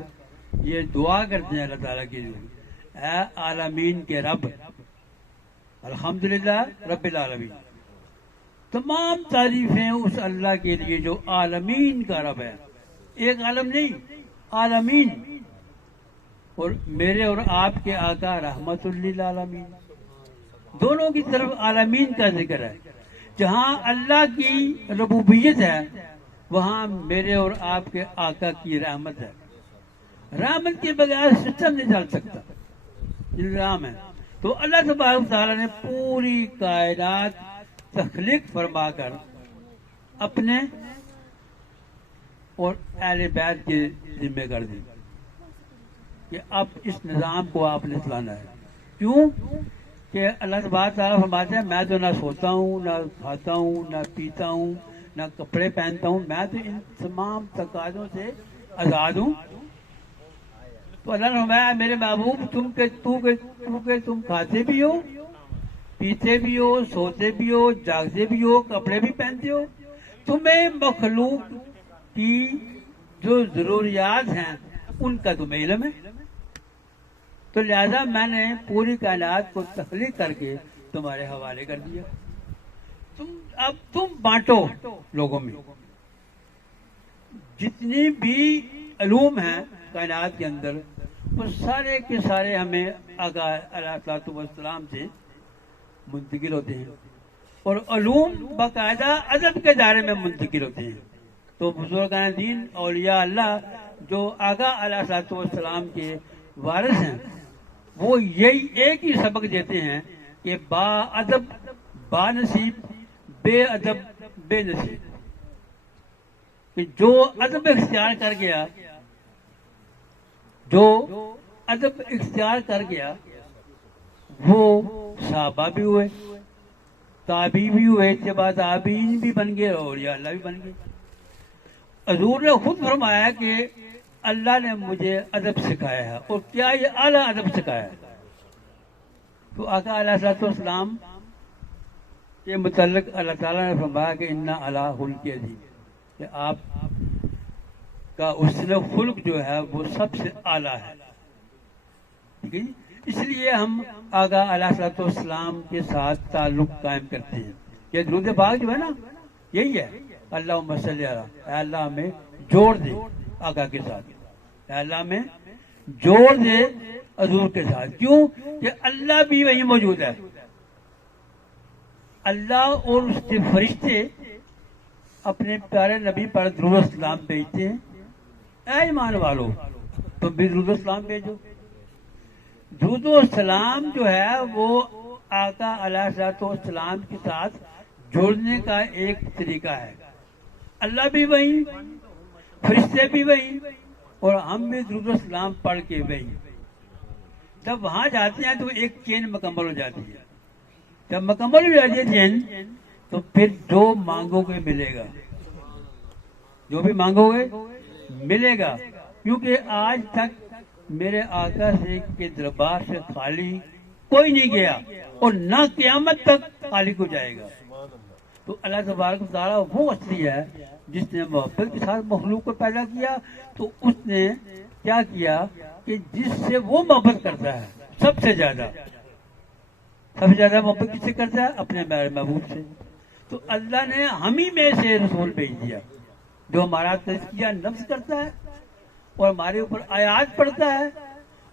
یہ دعا کرتے ہیں اللہ تعالیٰ کے حضور، اے عالمین کے رب، الحمدللہ رب العالمین۔ تمام تعریفیں اس اللہ کے لیے جو عالمین کا رب ہے، ایک عالم نہیں، عالمین۔ اور میرے اور آپ کے آقا رحمت للعالمین، دونوں کی طرف عالمین کا ذکر ہے۔ جہاں اللہ کی ربوبیت ہے وہاں میرے اور آپ کے آقا کی رحمت ہے۔ رحمت کے بغیر سسٹم نہیں چل سکتا، نظام ہے۔ تو اللہ تبارک تعالیٰ نے پوری کائنات تخلیق فرما کر اپنے اور اہل بیت کے ذمہ کر دی کہ اب اس نظام کو آپ نے چلانا ہے۔ کیوں کہ اللہ تبارک تعالیٰ فرماتے ہیں میں تو نہ سوتا ہوں، نہ کھاتا ہوں، نہ پیتا ہوں، نہ کپڑے پہنتا ہوں، میں تو ان تمام تقاضوں سے آزاد ہوں۔ تو اللہ نے فرمایا میرے محبوب تم کھاتے بھی ہو، پیتے بھی ہو، سوتے بھی ہو، جاگتے بھی ہو، کپڑے بھی پہنتے ہو، تمہیں مخلوق کی جو ضروریات ہیں ان کا تمہیں علم ہے۔ تو لہذا میں نے پوری کائنات کو تخلیق کر کے تمہارے حوالے کر دیا۔ اب تم بانٹو لوگوں میں، جتنی بھی علوم ہیں کائنات کے اندر وہ سارے کے سارے ہمیں آقا علیہ الصلوۃ والسلام سے منتقل ہوتے ہیں، اور علوم باقاعدہ ادب کے دائرے میں منتقل ہوتے ہیں۔ تو بزرگان دین اولیاء اللہ جو آقا علیہ الصلوۃ والسلام کے وارث ہیں وہ یہی ایک ہی سبق دیتے ہیں کہ با ادب با نصیب، بے ادب بے نصیب۔ کہ جو ادب اختیار کر گیا، جو ادب اختیار کر گیا وہ صحابہ بھی ہوئے، تابعی بھی ہوئے، اتباع تابعین بھی بن گئے، اور یا اللہ بھی بن گئے۔ حضور نے خود فرمایا کہ اللہ نے مجھے ادب سکھایا ہے، اور کیا یہ اعلیٰ ادب سکھایا ہے۔ تو آقا علیہ الصلوۃ والسلام کے متعلق اللہ تعالیٰ نے فرمایا کہ انا علی خلق عظیم، کہ آپ کا حسن خلق جو ہے وہ سب سے اعلیٰ ہے۔ ٹھیک ہے جی؟ اس لیے ہم آقا علیہ الصلوۃ والسلام کے ساتھ تعلق قائم کرتے ہیں. یہ درود پاک جو ہے نا یہی ہے اللہم صلی علی، اے اللہ ہمیں جوڑ دے آقا کے ساتھ، اے اللہ ہمیں جوڑ دے حضور کے ساتھ. کیوں کہ اللہ بھی وہی موجود ہے. اللہ اور اس کے فرشتے اپنے پیارے نبی پر درود و سلام بھیجتے ہیں. اے ایمان والو تم بھی درود و سلام بھیجو. درود و سلام جو ہے وہ آقا علیہ الصلوۃ والسلام کے ساتھ جوڑنے کا ایک طریقہ ہے. اللہ بھی وہی، فرشتے بھی وہی، اور ہم بھی درود و سلام پڑھ کے وہی. جب وہاں جاتے ہیں تو ایک چین مکمل ہو جاتی ہے. جب مکمل ہو جاتی ہے چین تو پھر جو مانگو گے ملے گا، جو بھی مانگو گے ملے گا. کیونکہ آج تک میرے آقا سے کے دربار سے خالی کوئی نہیں گیا اور نہ قیامت تک خالی کو جائے گا. تو اللہ تبارک و تعالیٰ وہ ہستی ہے جس نے محبت کے ساتھ مخلوق کو پیدا کیا. تو اس نے کیا کیا کہ جس سے وہ محبت کرتا ہے سب سے زیادہ محبت کس سے کرتا ہے؟ اپنے پیارے محبوب سے. تو اللہ نے ہم ہی میں سے رسول بھیج دیا جو ہمارا تزکیہ نفس کرتا ہے اور ہمارے اوپر آیات پڑھتا ہے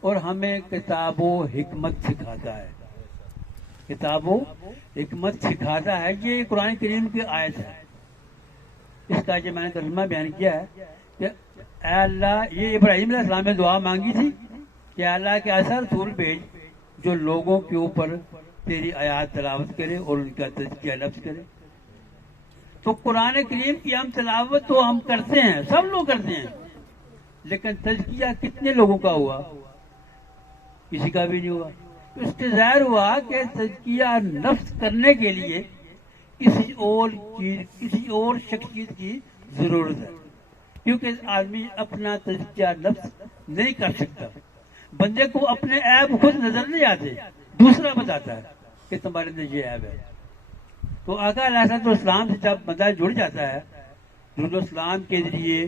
اور ہمیں کتاب و حکمت سکھاتا ہے. کتاب و حکمت سکھاتا ہے. یہ قرآن کریم کی آیت ہے. اس کا جو میں نے ترجمہ بیان کیا ہے کہ اے اللہ، یہ ابراہیم علیہ السلام نے دعا مانگی تھی کہ اللہ کے ایسا رسول بھیج جو لوگوں کے اوپر تیری آیات تلاوت کرے اور ان کا تزکیہ نفس کرے. تو قرآن کریم کی ہم تلاوت تو ہم کرتے ہیں، سب لوگ کرتے ہیں، لیکن تزکیہ کتنے لوگوں کا ہوا؟ کسی کا بھی نہیں ہوا. تو اس سے ظاہر ہوا کہ تزکیہ نفس کرنے کے لیے کسی اور شخصیت کی ضرورت ہے. کیونکہ آدمی اپنا تزکیہ نفس نہیں کر سکتا. بندے کو اپنے عیب خود نظر نہیں آتے، دوسرا بتاتا ہے کہ تمہارے اندر یہ عیب ہے. تو آقا علیہ الصلوۃ والسلام سے جب بندہ جڑ جاتا ہے درود و سلام کے ذریعے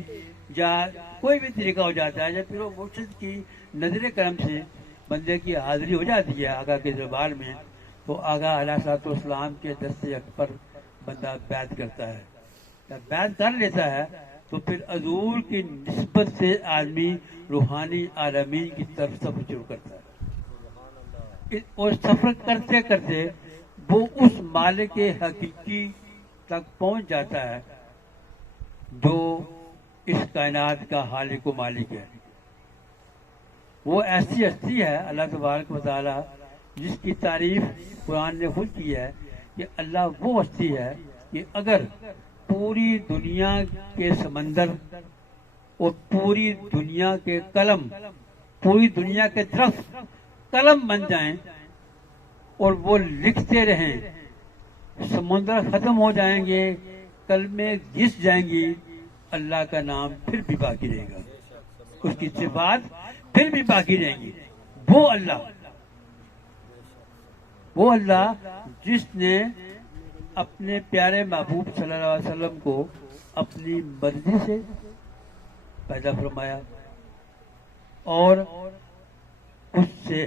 یا کوئی بھی طریقہ ہو جاتا ہے، یا پھر وہ مرشد کی نظر کرم سے بندے کی حاضری ہو جاتی ہے آقا کے دربار میں، تو آقا علیہ الصلوۃ والسلام کے دست حق پر بندہ بیعت کرتا ہے. جب بیعت کر لیتا ہے تو پھر حضور کی نسبت سے آدمی روحانی عالمین کی طرف سفر شروع کرتا ہے. اور سفر کرتے کرتے وہ اس مالک حقیقی تک پہنچ جاتا ہے جو اس کائنات کا خالق و مالک ہے. وہ ایسی ہستی ہے اللہ تبارک و تعالی جس کی تعریف قرآن نے خود کی ہے کہ اللہ وہ ہستی ہے کہ اگر پوری دنیا کے سمندر اور پوری دنیا کے قلم، پوری دنیا کے درخت قلم بن جائیں اور وہ لکھتے رہیں، سمندر ختم ہو جائیں گے، کلمیں گھس جائیں گی، اللہ کا نام پھر بھی باقی رہے گا، اس کی صفات پھر بھی باقی رہیں گی. وہ اللہ جس نے اپنے پیارے محبوب صلی اللہ علیہ وسلم کو اپنی مرضی سے پیدا فرمایا اور اس سے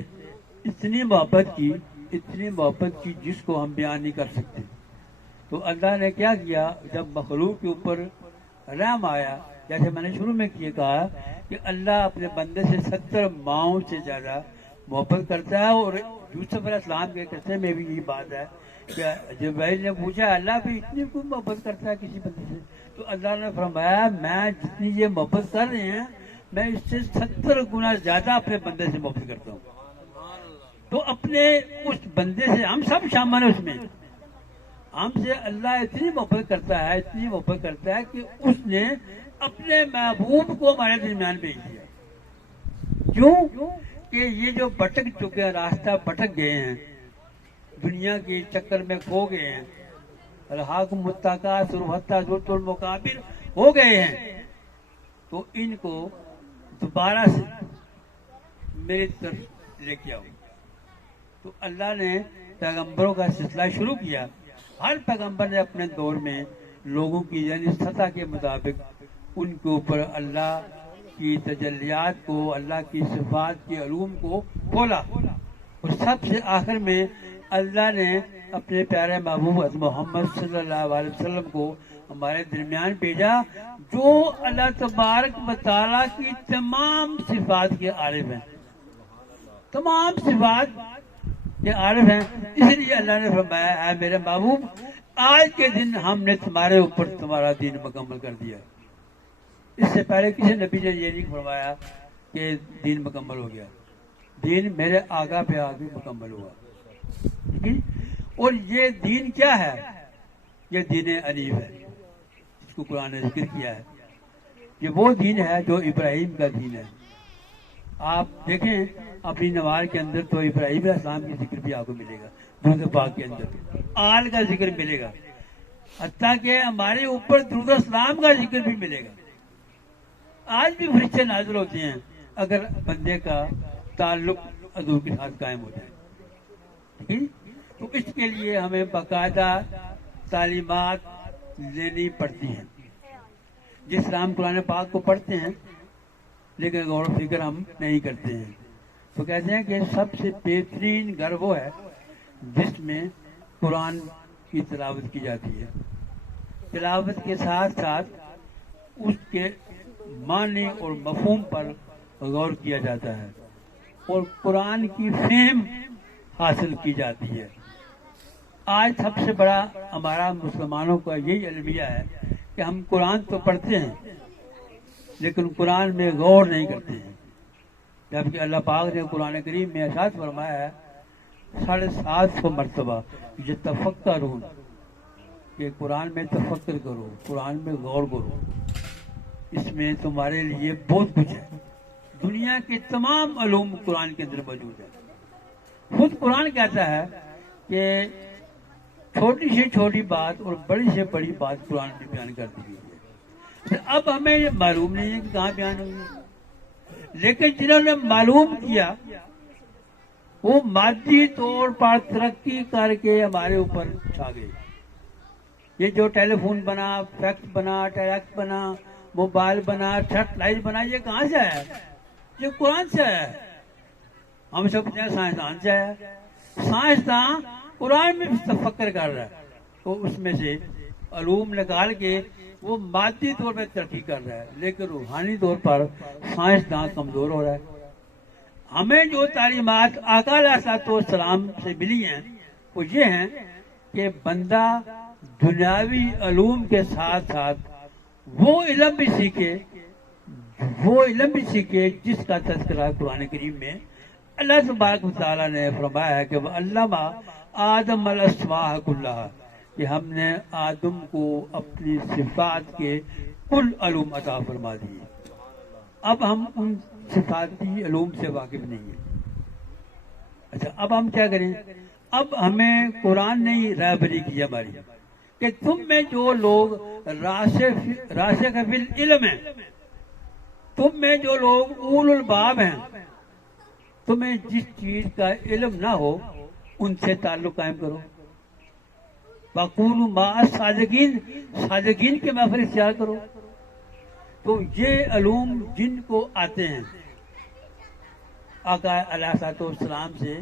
اتنی محبت کی جس کو ہم بیان نہیں کر سکتے. تو اللہ نے کیا کیا، جب مخلوق کے اوپر رحم آیا، جیسے میں نے شروع میں کہا کہ اللہ اپنے بندے سے 70 ماؤں سے زیادہ محبت کرتا ہے. اور یوسف علیہ السلام کے قصے میں بھی یہی بات ہے کہ جبرائیل نے پوچھا اللہ بھی اتنی کوئی محبت کرتا ہے کسی بندے سے؟ تو اللہ نے فرمایا میں جتنی یہ محبت کر رہے ہیں میں اس سے 70 گنا زیادہ اپنے بندے سے محبت کرتا ہوں. تو اپنے اس بندے سے ہم سب شامل ہیں، اس میں ہم سے اللہ اتنی محبت کرتا ہے کہ اس نے اپنے محبوب کو ہمارے درمیان بھیج دیا. کیوں کہ یہ جو بھٹک چکے ہیں، راستہ بھٹک گئے ہیں، دنیا کے چکر میں کھو گئے ہیں، الحاکم التکاثر حتی زرتم المقابر ہو گئے ہیں، تو ان کو دوبارہ سے میری طرف لے کے آؤ. تو اللہ نے پیغمبروں کا سلسلہ شروع کیا. ہر پیغمبر نے اپنے دور میں لوگوں کی یعنی سطح کے مطابق ان کے اوپر اللہ کی تجلیات کو، اللہ کی صفات کے علوم کو کھولا. اور سب سے آخر میں اللہ نے اپنے پیارے محبوب حضرت محمد صلی اللہ علیہ وسلم کو ہمارے درمیان بھیجا، جو اللہ تبارک و تعالیٰ کی تمام صفات کے عارف ہیں، تمام صفات کے عارف ہیں۔ اس لیے اللہ نے فرمایا اے میرے محبوب، آج کے دن ہم نے تمہارے اوپر تمہارا دین مکمل کر دیا۔ اس سے پہلے کسی نبی نے یہ نہیں فرمایا کہ دین مکمل ہو گیا، دین میرے آقا پہ آ کے مکمل ہوا۔ ٹھیک ہے؟ اور یہ دین کیا ہے؟ یہ دین حنیف ہے، جس کو قرآن نے ذکر کیا ہے۔ یہ وہ دین ہے جو ابراہیم کا دین ہے۔ آپ دیکھیں اپنی نماز کے اندر تو ابراہیم علیہ السلام کی ذکر بھی آپ کو ملے گا، درود پاک کے اندر آل کا ذکر ملے گا، حتیٰ کہ ہمارے اوپر درود السلام کا ذکر بھی ملے گا۔ آج بھی فرشتے نازل ہوتے ہیں اگر بندے کا تعلق حضور کے ساتھ قائم ہو جائے۔ ٹھیک ہے؟ تو اس کے لیے ہمیں باقاعدہ تعلیمات لینی پڑتی ہیں۔ جس طرح ہم قرآن پاک کو پڑھتے ہیں لیکن غور و فکر ہم نہیں کرتے ہیں، تو کہتے ہیں کہ سب سے بہترین گھر وہ ہے جس میں قرآن کی تلاوت کی جاتی ہے، تلاوت کے ساتھ ساتھ اس کے معنی اور مفہوم پر غور کیا جاتا ہے اور قرآن کی فہم حاصل کی جاتی ہے۔ آج سب سے بڑا ہمارا مسلمانوں کا یہی المیہ ہے کہ ہم قرآن تو پڑھتے ہیں لیکن قرآن میں غور نہیں کرتے ہیں، جبکہ اللہ پاک نے قرآن کریم میں ارشاد فرمایا ہے 750 مرتبہ یہ تفکرون، کہ قرآن میں تفکر کرو، قرآن میں غور کرو، اس میں تمہارے لیے بہت کچھ ہے۔ دنیا کے تمام علوم قرآن کے اندر موجود ہے۔ خود قرآن کہتا ہے کہ چھوٹی سے چھوٹی بات اور بڑی سے بڑی بات قرآن میں بیان کر دی گئی ہے۔ اب ہمیں یہ معلوم نہیں ہے کہ کہاں بیان ہوئی ہے، لیکن جنہوں نے معلوم کیا وہ مادی طور پر ترقی کر کے ہمارے اوپر چھا گئے۔ یہ جو ٹیلی فون بنا، فیکس بنا، ٹیلیکس بنا، موبائل بنا، سیٹلائٹ بنا، یہ کہاں سے آیا ہے؟ یہ قرآن سے آیا ہے۔ ہم سب سائنسدان سے آیا ہے۔ سائنسدان قرآن میں تفکر کر رہا ہے تو اس میں سے علوم نکال کے وہ مادی طور پہ ترقی کر رہا ہے، لیکن روحانی طور پر سائنسدان کمزور ہو رہا ہے۔ ہمیں جو تعلیمات آقا علیہ السلام سے ملی ہیں وہ یہ ہیں کہ بندہ دنیاوی علوم کے ساتھ ساتھ وہ علم بھی سیکھے جس کا تذکرہ قرآن کریم میں اللہ تبارک و تعالیٰ نے فرمایا ہے کہ وہ علمہ آدم الاسماء کلھا، کہ ہم نے آدم کو اپنی صفات کے کل علوم عطا فرما دیے۔ اب ہم ان صفاتی علوم سے واقف نہیں ہیں۔ اچھا، اب ہم کیا کریں؟ اب ہمیں قرآن نے ہی رہبری کی ہماری کہ تم میں جو لوگ راسخ فی العلم ہیں، تم میں جو لوگ اول الباب ہیں، تمہیں جس چیز کا علم نہ ہو ان سے تعلق قائم کرو۔ وَقُولُوا مَعَ الصَّادِقِينَ، صادقین کے محفل اختیار کرو۔ تو یہ علوم جن کو آتے ہیں آقا علیہ السلام سے،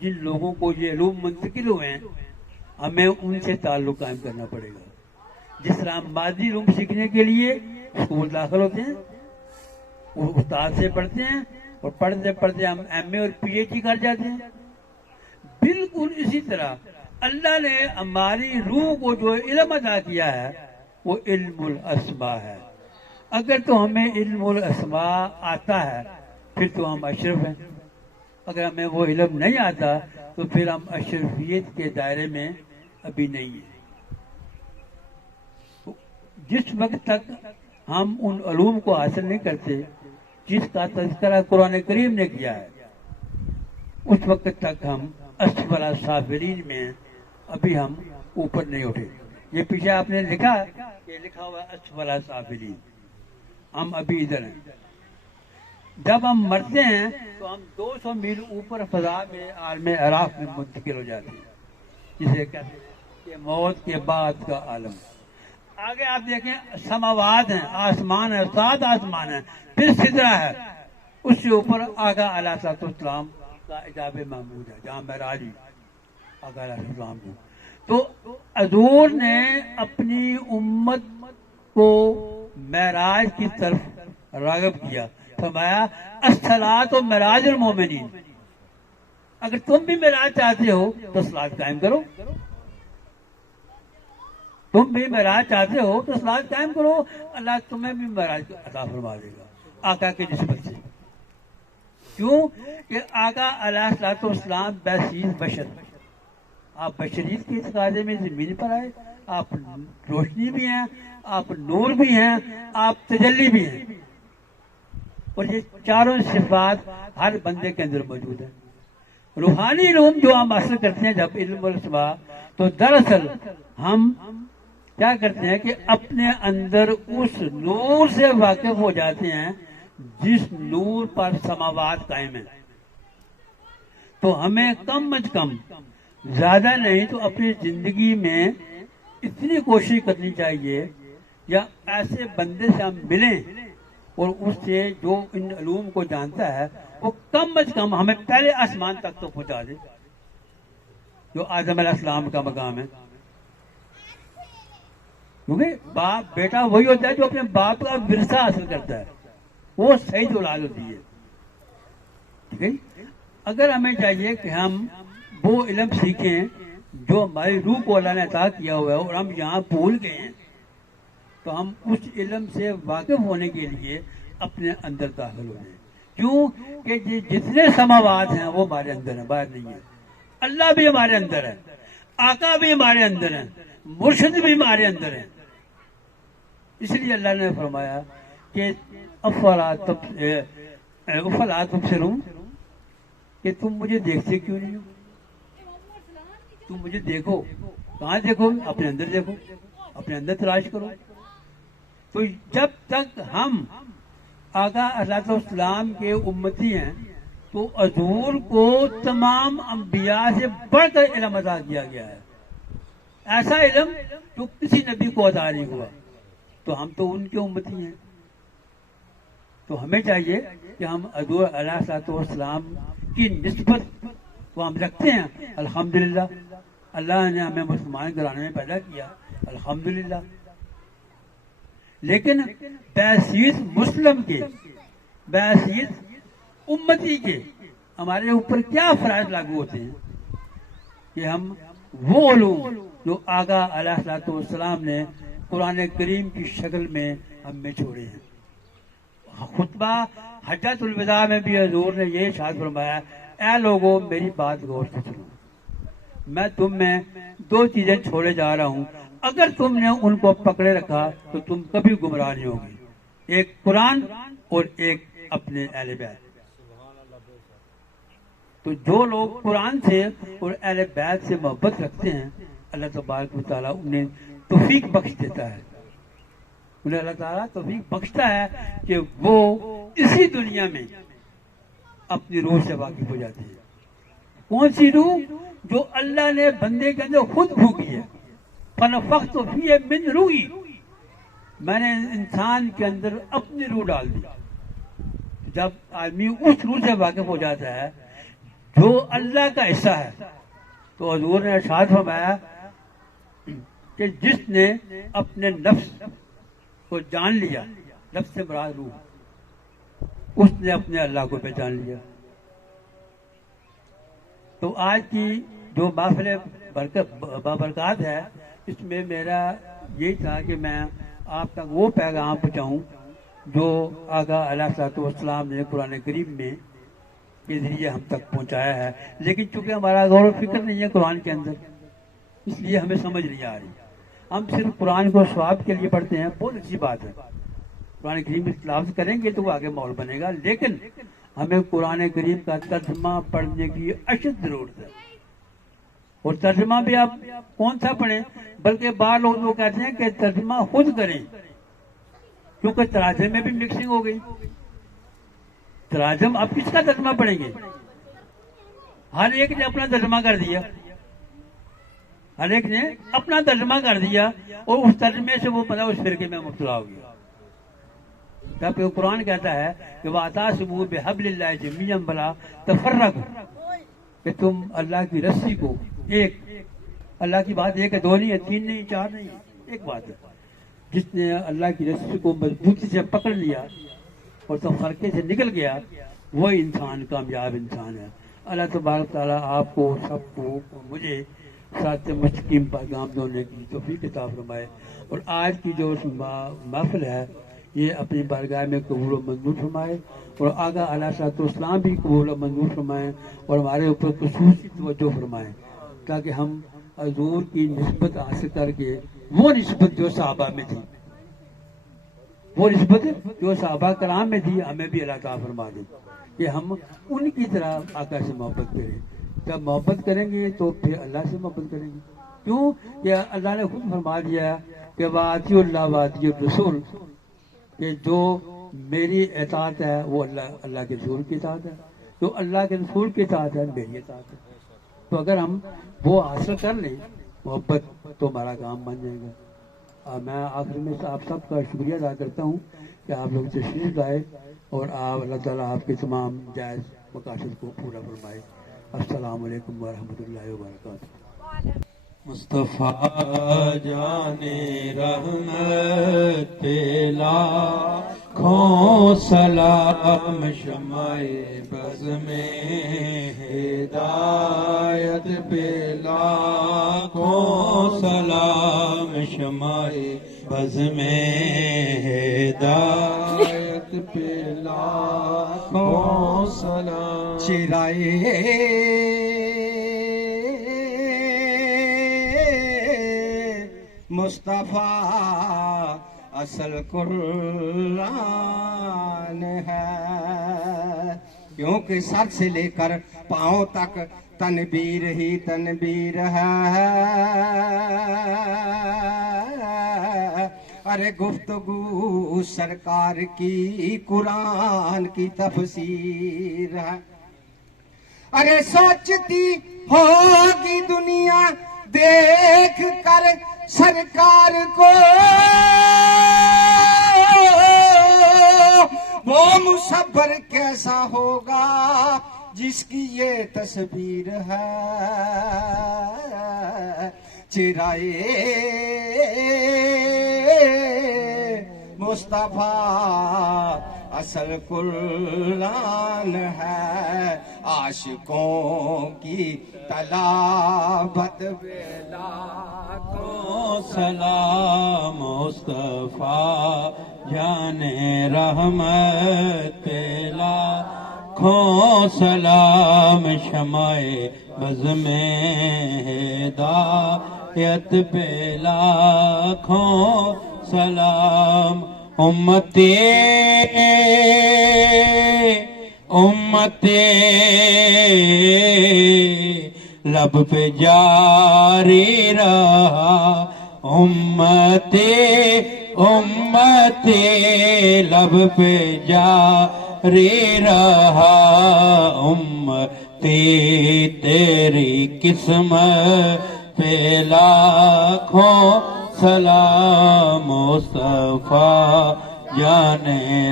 جن لوگوں کو یہ علوم منتقل ہوئے ہیں، ہمیں ان سے تعلق قائم کرنا پڑے گا۔ جس طرح ہم مادی علوم سیکھنے کے لیے اسکول داخل ہوتے ہیں، وہ استاد سے پڑھتے ہیں اور پڑھتے پڑھتے ہم ایم اے اور پی ایچ ڈی کر جاتے ہیں، بالکل اسی طرح اللہ نے ہماری روح کو جو علم عطا کیا ہے وہ علم الاسماء ہے۔ اگر تو ہمیں علم الاسماء آتا ہے پھر تو ہم اشرف ہیں، اگر ہمیں وہ علم نہیں آتا تو پھر ہم اشرفیت کے دائرے میں ابھی نہیں ہیں۔ جس وقت تک ہم ان علوم کو حاصل نہیں کرتے جس کا تذکرہ قرآن کریم نے کیا ہے، اس وقت تک ہم اسفل السافلین میں ہیں، ابھی ہم اوپر نہیں اٹھے۔ یہ پیچھے آپ نے لکھا کہ لکھا ہوا اسفل السافلین، ہم ابھی ادھر ہیں۔ جب ہم مرتے ہیں تو ہم 200 میل اوپر فضا میں عالم اعراف میں منتقل ہو جاتے ہیں، جسے کہتے ہیں کہ موت کے بعد کا عالم۔ آگے آپ دیکھیں سماوات ہیں، آسمان ہے، 7 آسمان ہیں، پھر سدرہ ہے، اس سے اوپر آقا علیہ السلام کا اجاب محمود ہے جہاں معراج ہوئی آقا علیہ السلام کو. تو حضور نے اپنی امت کو معراج کی طرف راغب کیا. فرمایا الصلاۃ معراج المومنین. اگر تم بھی معراج چاہتے ہو تو صلاۃ قائم کرو. تم بھی معراج چاہتے ہو تو صلاۃ قائم کرو. اللہ تمہیں بھی معراج عطا فرما دے گا آقا کی نسبت سے. کیوں کہ آقا علیہ السلام بیسیز بشر. آپ بشریت کے تقاضے میں زمین پر آئے. آپ روشنی بھی ہیں, آپ نور بھی ہیں, آپ تجلی بھی ہیں. اور یہ چاروں صفات ہر بندے کے اندر موجود ہیں. روحانی علوم جو ہم حاصل کرتے ہیں جب علم الاسما, تو دراصل ہم کیا کرتے ہیں کہ اپنے اندر اس نور سے واقف ہو جاتے ہیں جس نور پر سماوات قائم ہیں. تو ہمیں کم از کم, زیادہ نہیں تو اپنی زندگی میں اتنی کوشش کرنی چاہیے یا ایسے بندے سے ہم ملیں اور اس سے جو ان علوم کو جانتا ہے وہ کم از کم ہمیں پہلے آسمان تک تو پہنچا دے جو آدم علیہ السلام کا مقام ہے. کیونکہ باپ بیٹا وہی ہوتا ہے جو اپنے باپ کا ورثہ حاصل کرتا ہے, وہ صحیح اولاد ہوتی ہے. ٹھیک ہے. اگر ہمیں چاہیے کہ ہم وہ علم سیکھیں جو ہماری روح کو اللہ نے عطا کیا ہوا ہے اور ہم یہاں بھول گئے ہیں, تو ہم اس علم سے واقف ہونے کے لیے اپنے اندر داخل ہو جائیں. کیوں کہ جتنے سماوات ہیں وہ ہمارے اندر ہیں, باہر نہیں ہے. اللہ بھی ہمارے اندر ہے, آقا بھی ہمارے اندر ہے, مرشد بھی ہمارے اندر ہے. اس لیے اللہ نے فرمایا کہ افلا تبصرون, کہ تم مجھے دیکھتے کیوں نہیں ہو. تم مجھے دیکھو. کہاں دیکھو؟ اپنے اندر دیکھو, اپنے اندر تلاش کرو. تو جب تک ہم آقا علیہ السلام کے امتی ہیں تو حضور کو تمام انبیاء سے بڑھ کر علم عطا کیا گیا ہے. ایسا علم جو کسی نبی کو عطا نہیں ہوا. تو ہم تو ان کے امتی ہیں. تو ہمیں چاہیے کہ ہم حضور علیہ السلام کی نسبت کو ہم رکھتے ہیں. الحمدللہ اللہ نے ہمیں مسلمان گھرانے میں پیدا کیا, الحمدللہ. لیکن بحیثیت مسلم کے, بحیثیت امتی کے ہمارے اوپر کیا فرائض لاگو ہوتے ہیں کہ ہم وہ علوم جو آقا علیہ السلام نے قرآن کریم کی شکل میں ہم میں چھوڑے ہیں. خطبہ حجۃ الوداع میں بھی حضور نے یہ ارشاد فرمایا, اے لوگو میری بات غور سے سنو, میں تم میں دو چیزیں چھوڑے جا رہا ہوں, اگر تم نے ان کو پکڑے رکھا تو تم کبھی گمراہ نہیں ہوگی. ایک قرآن اور ایک اپنے اہل بیت. تو جو لوگ قرآن سے اور اہل بیت سے محبت رکھتے ہیں اللہ تبارک و تعالیٰ انہیں توفیق بخش دیتا ہے. انہیں اللہ تعالیٰ توفیق بخشتا ہے کہ وہ اسی دنیا میں اپنی روح سے واقف ہو جاتی ہے. کون سی روح؟ جو اللہ نے بندے کے اندر خود بھوکی ہے. فنفخت فیہ من روحی, میں نے انسان کے اندر اپنی روح ڈال دی. جب آدمی اس روح سے واقف ہو جاتا ہے جو اللہ کا حصہ ہے, تو حضور نے ارشاد فرمایا کہ جس نے اپنے نفس کو جان لیا, نفس سے مراد روح, اس نے اپنے اللہ کو پہچان لیا. تو آج کی جو محفل بابرکات ہے, اس میں میرا یہی تھا کہ میں آپ تک وہ پیغام پہنچاؤں جو آقا علیہ السلام نے قرآن کریم میں کے ذریعے ہم تک پہنچایا ہے. لیکن چونکہ ہمارا غور و فکر نہیں ہے قرآن کے اندر, اس لیے ہمیں سمجھ نہیں آ رہی. ہم صرف قرآن کو ثواب کے لیے پڑھتے ہیں, بہت اچھی بات ہے. قرآن کریم میں تلاوت کریں گے تو وہ آگے ماحول بنے گا, لیکن ہمیں قرآن کریم کا ترجمہ پڑھنے کی اشد ضرورت ہے. اور ترجمہ بھی آپ کون سا پڑھیں, بلکہ بعض لوگ وہ کہتے ہیں کہ ترجمہ خود کریں, کیونکہ تراجم میں بھی مکسنگ ہو گئی. تراجم آپ کس کا ترجمہ پڑھیں گے؟ ہر ایک نے اپنا ترجمہ کر دیا, ہر ایک نے اپنا ترجمہ کر دیا, اور اس ترجمے سے وہ اس فرقے میں مبتلا ہو گیا. جب قرآن کہتا ہے کہ وَاعْتَصِمُوا بِحَبْلِ اللَّهِ جَمِيعًا وَلَا تَفَرَّقُوا، کہ تم اللہ کی رسی کو ایک، اللہ کی بات ایک ہے، دو نہیں ہے، تین نہیں، چار نہیں، ایک بات ہے. جس نے اللہ کی رسی کو مضبوطی سے پکڑ لیا اور تفرقے سے نکل گیا، وہ انسان کامیاب انسان ہے. اللہ تبارک تعالیٰ آپ کو سب کو مجھے ساتھ مستقیم پیغام دھونے کی توفیق عطا فرمائے. اور آج کی جو محفل ہے یہ اپنی بارگاہ میں قبول و منظور فرمائے، اور آگا علیہ الصلوۃ والسلام بھی قبول و منظور فرمائیں، اور ہمارے اوپر خصوصی توجہ فرمائیں، تاکہ ہم حضور کی نسبت حاصل کر کے وہ نسبت جو صحابہ میں تھی، وہ نسبت جو صحابہ کرام میں تھی، ہمیں بھی اللہ تعالیٰ فرما دے کہ ہم ان کی طرح آقا سے محبت کریں. جب محبت کریں گے تو پھر اللہ سے محبت کریں گے. کیوں کہ اللہ نے خود فرما دیا کہ وَأَطِیعُوا اللَّهَ وَأَطِیعُوا الرَّسُولَ، کہ جو میری اطاعت ہے وہ اللہ کے رسول کی اطاعت ہے، جو اللہ کے رسول کی اطاعت ہے میری اطاعت ہے. تو اگر ہم وہ حاصل کر لیں محبت تو ہمارا کام بن جائے گا. میں آخر میں آپ سب کا شکریہ ادا کرتا ہوں کہ آپ لوگ تشریف لائے، اور آپ اللہ تعالیٰ آپ کے تمام جائز مقاصد کو پورا فرمائے. السلام علیکم ورحمۃ اللہ وبرکاتہ. مصطفیٰ جان رحمت پہ لاکھوں سلام، شمع بز میں ہدایت پہ لاکھوں سلام، شمع بز میں ہدایت پہ لاکھوں سلام. چرائے مصطفیٰ اصل قرآن ہے، کیونکہ سر سے لے کر پاؤں تک تنبیر ہی تنبیر ہے. ارے گفتگو سرکار کی قرآن کی تفسیر ہے. ارے سوچتی ہوگی دنیا دیکھ کر سرکار کو، وہ مصور کیسا ہوگا جس کی یہ تصویر ہے. چرائے مصطفیٰ اصل قرآن ہے، عاشقوں کی تلاوت لاکھوں سلام. مصطفیٰ جان رحمت پہ لاکھوں سلام، شمع بز میں ہدایت پہ لاکھوں سلام. امتی لب پہ جاری رہا، امتی لب پہ جاری رہا. امتی تیری قسمت پہ لاکھوں سلام. مصطفیٰ جان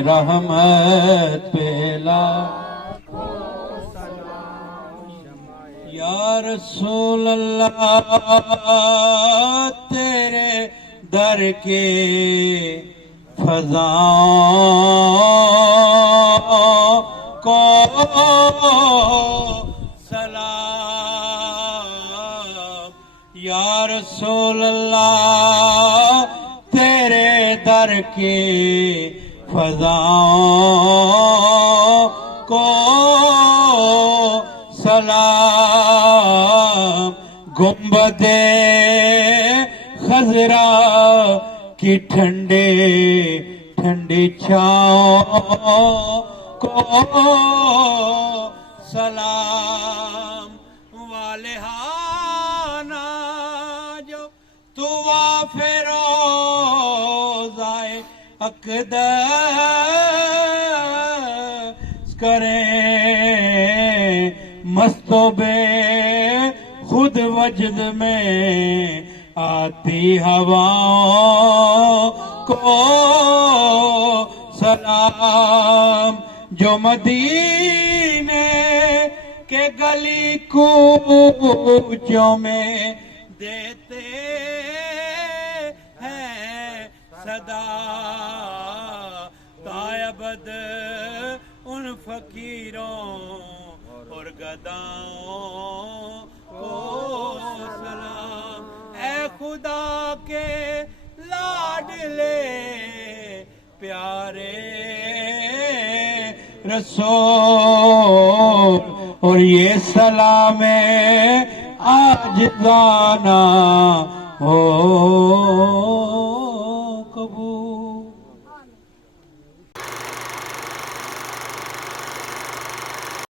رحمت پہ لاکھوں سلام. یا رسول اللہ تیرے در کے فضاؤں کو سلام. یا رسول اللہ تیرے در کے فضاؤں کو سلام. گنبد خضرا کی ٹھنڈے ٹھنڈی چھاؤں کو سلام. والہانا جو تو فیروزائے اقدس کریں، مست و بے خود وجد میں آتی ہواؤں کو سلام جو مدینے کے گلی کوچوں میں دیتے ہیں صدا، تائبد ان فقیروں اور گداؤں کو سلام۔ اے خدا کے لاڈلے پیارے رسول، اور یہ سلام عاجزانہ ہو